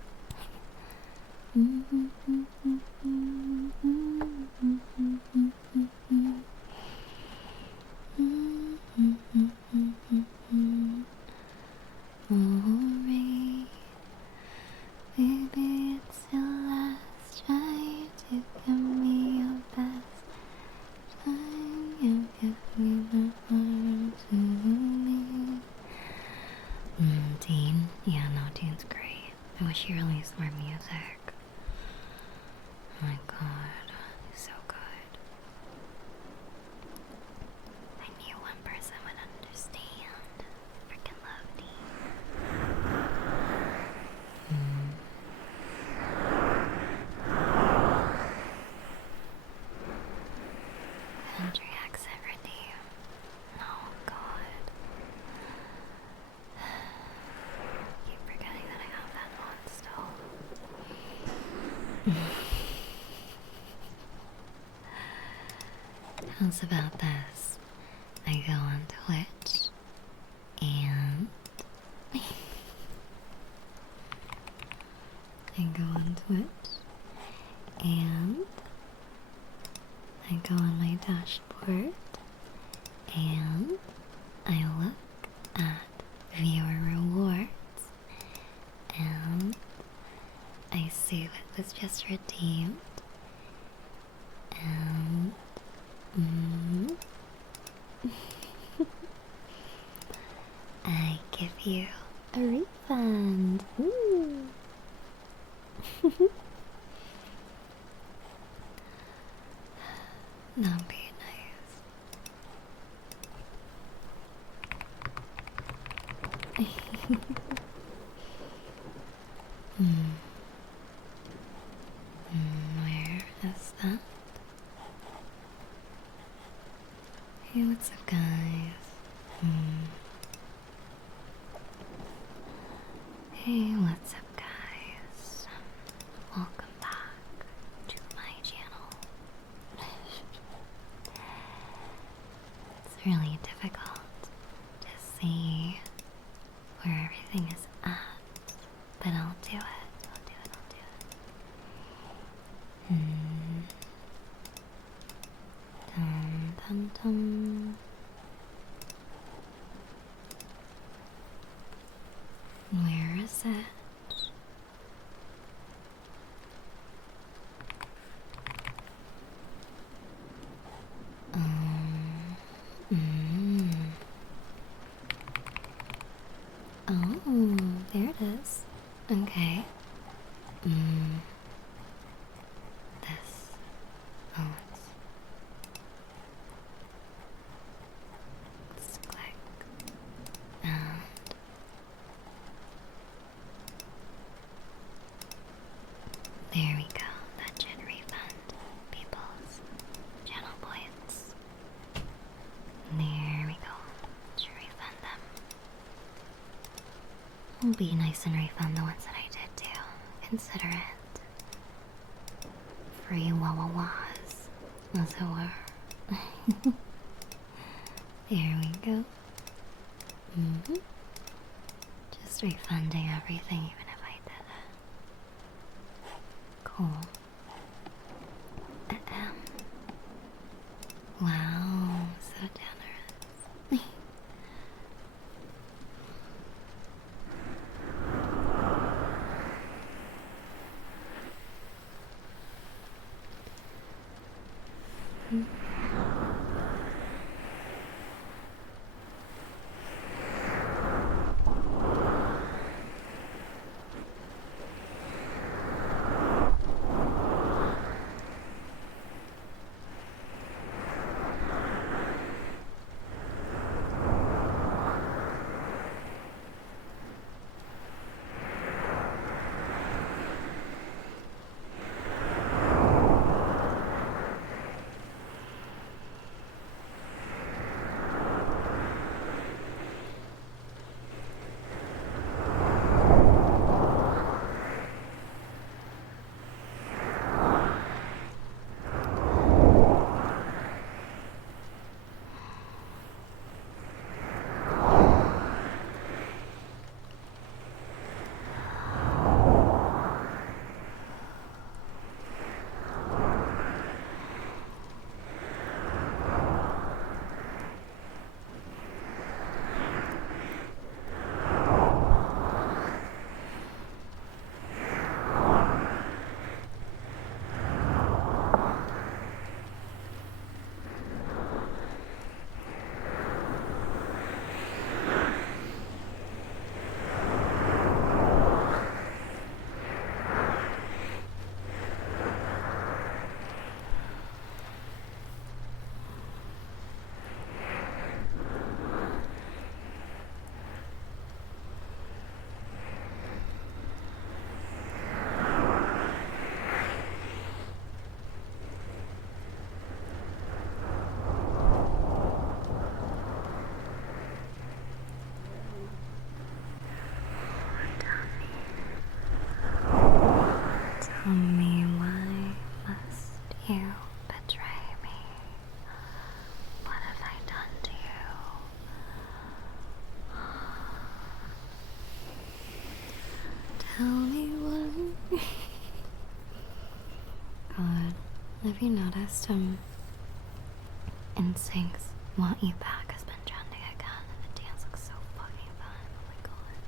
Alright, baby, it's your last try to give me your best. Time you give me the heart to believe. Dean? Yeah, no, Dean's great. I wish he released more music. Oh my god, he's so good. I knew one person would understand. Freaking love Dean. Country accent redeem. Oh god. Keep forgetting that I have that on still. How's about this? I go on Twitch and I go on Twitch and I go on my dashboard and I look at viewer rewards and I see what was just redeemed and I give you a refund. Ooh. That'd be nice. Where is that? Hey, what's up, guys? Hey, what's up, guys? Welcome back to my channel. It's really difficult to see where everything is at, but I'll do it. Dum dum dum. Where is it? Oh, there it is. Okay. This. Oh, let's click. And there we go. That should refund people's channel points. There we go. Should refund them. It'll be nice and refund the ones that I did too. Consider it free wah-wah-wahs, as it were. There we go. Just refunding everything even if I did it. Cool. Wow, so generous. me, why must you betray me? What have I done to you? Tell me what. God, have you noticed Instincts Want You Back has been trending again, and the dance looks so fucking fun. Oh my god.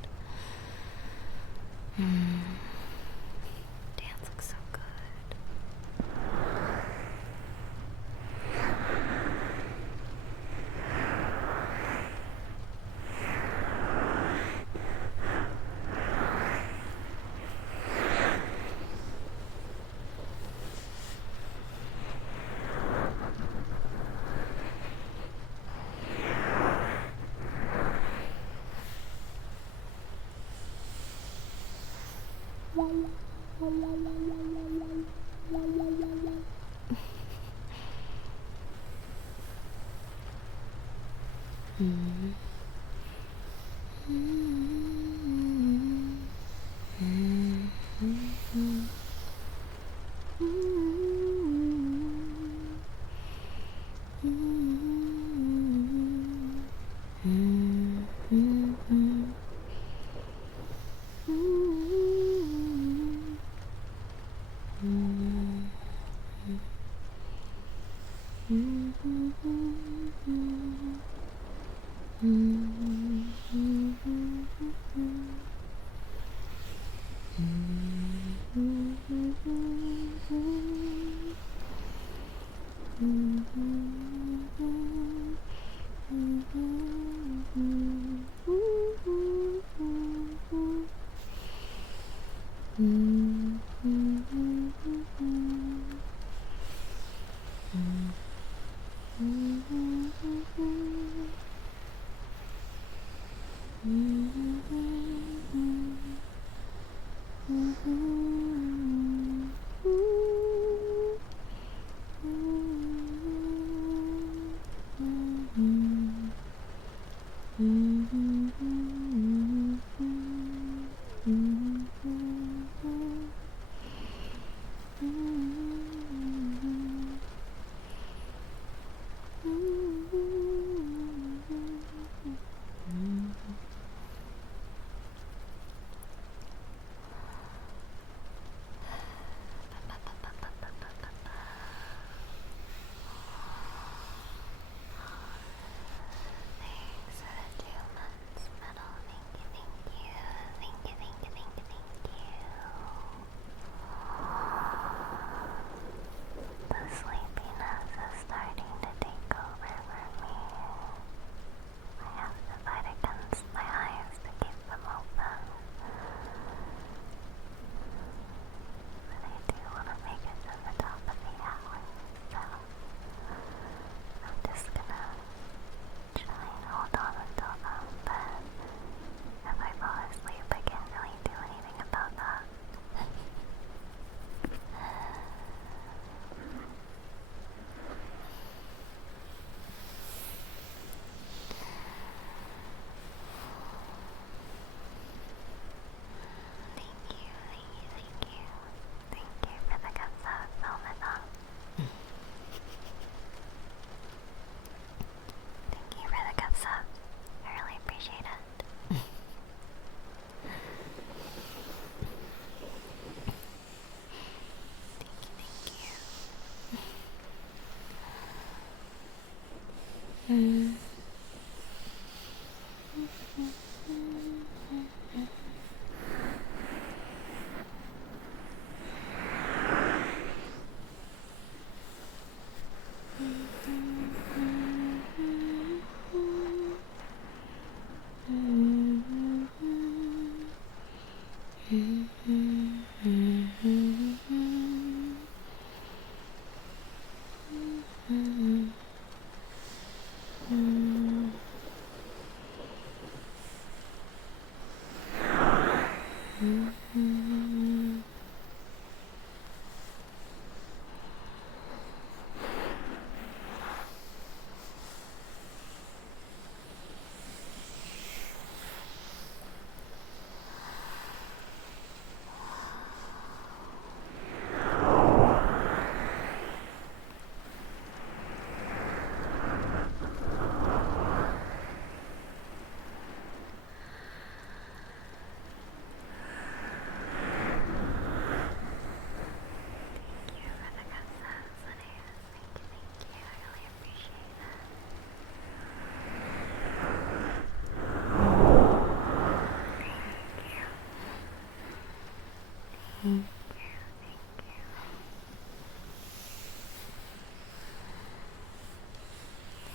Dance looks so good.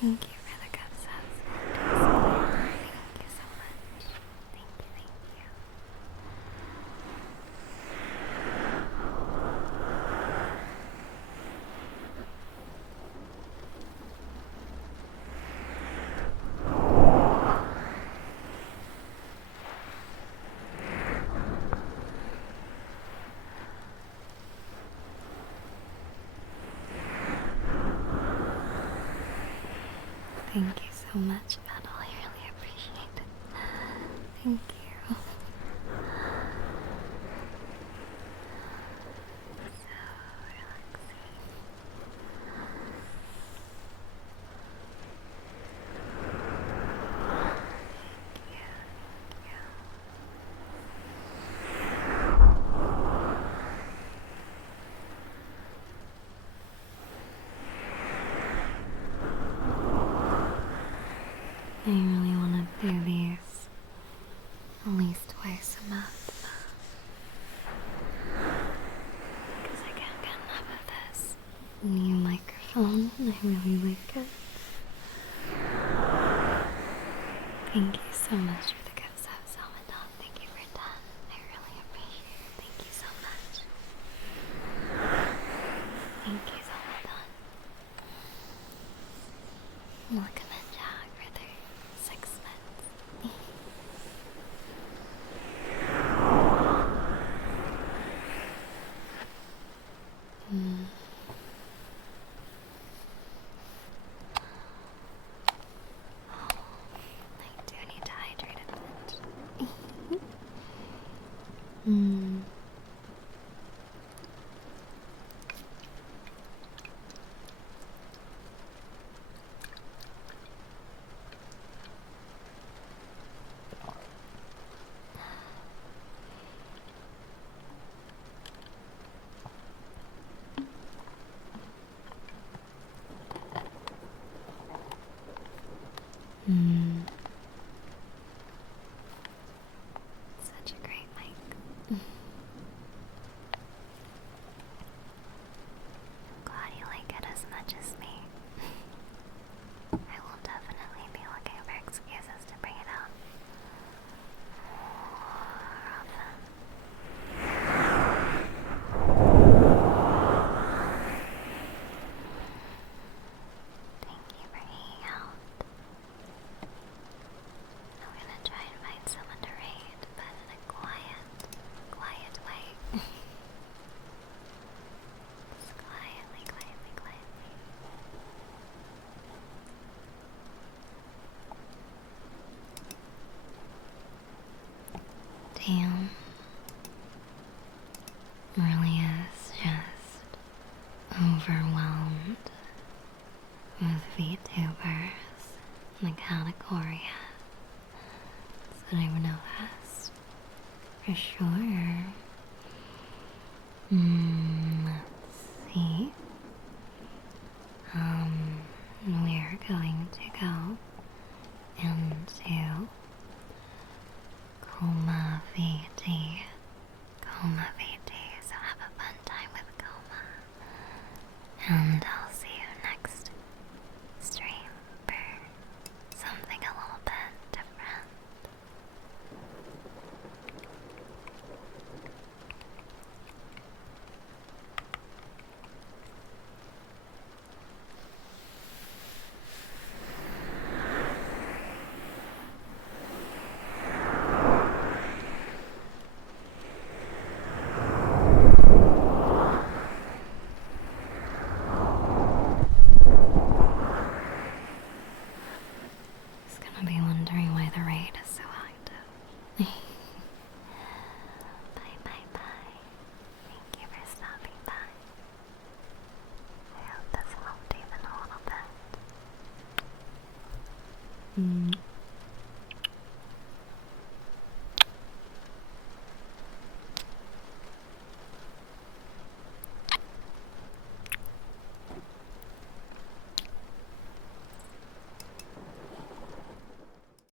Thank you for the good subs. Thank you so much. Thank you, thank you. Thank you so much, Battle. I really appreciate it. Thank you. So relaxing. Thank you. I really want to do these at least twice a month. Because I can't get enough of this new microphone. I really like it. Thank you so much for the gifts of Salmadon. Thank you for 10. I really appreciate it. Thank you so much. Thank you, Salmadon. Welcome in, Jack, for their 6 months. I do need to hydrate a bit. Such a great mic. Glad you like it as much as me. I will definitely be looking for excuses to bring it out more often. Thank you for hanging out. I'm gonna try and find someone to raid, but in a quiet way. Just quietly. Damn. Really is just overwhelmed with VTubers in the category. That's what I've noticed. For sure. Let's see. We're going to go into Coma VT. Coma VT.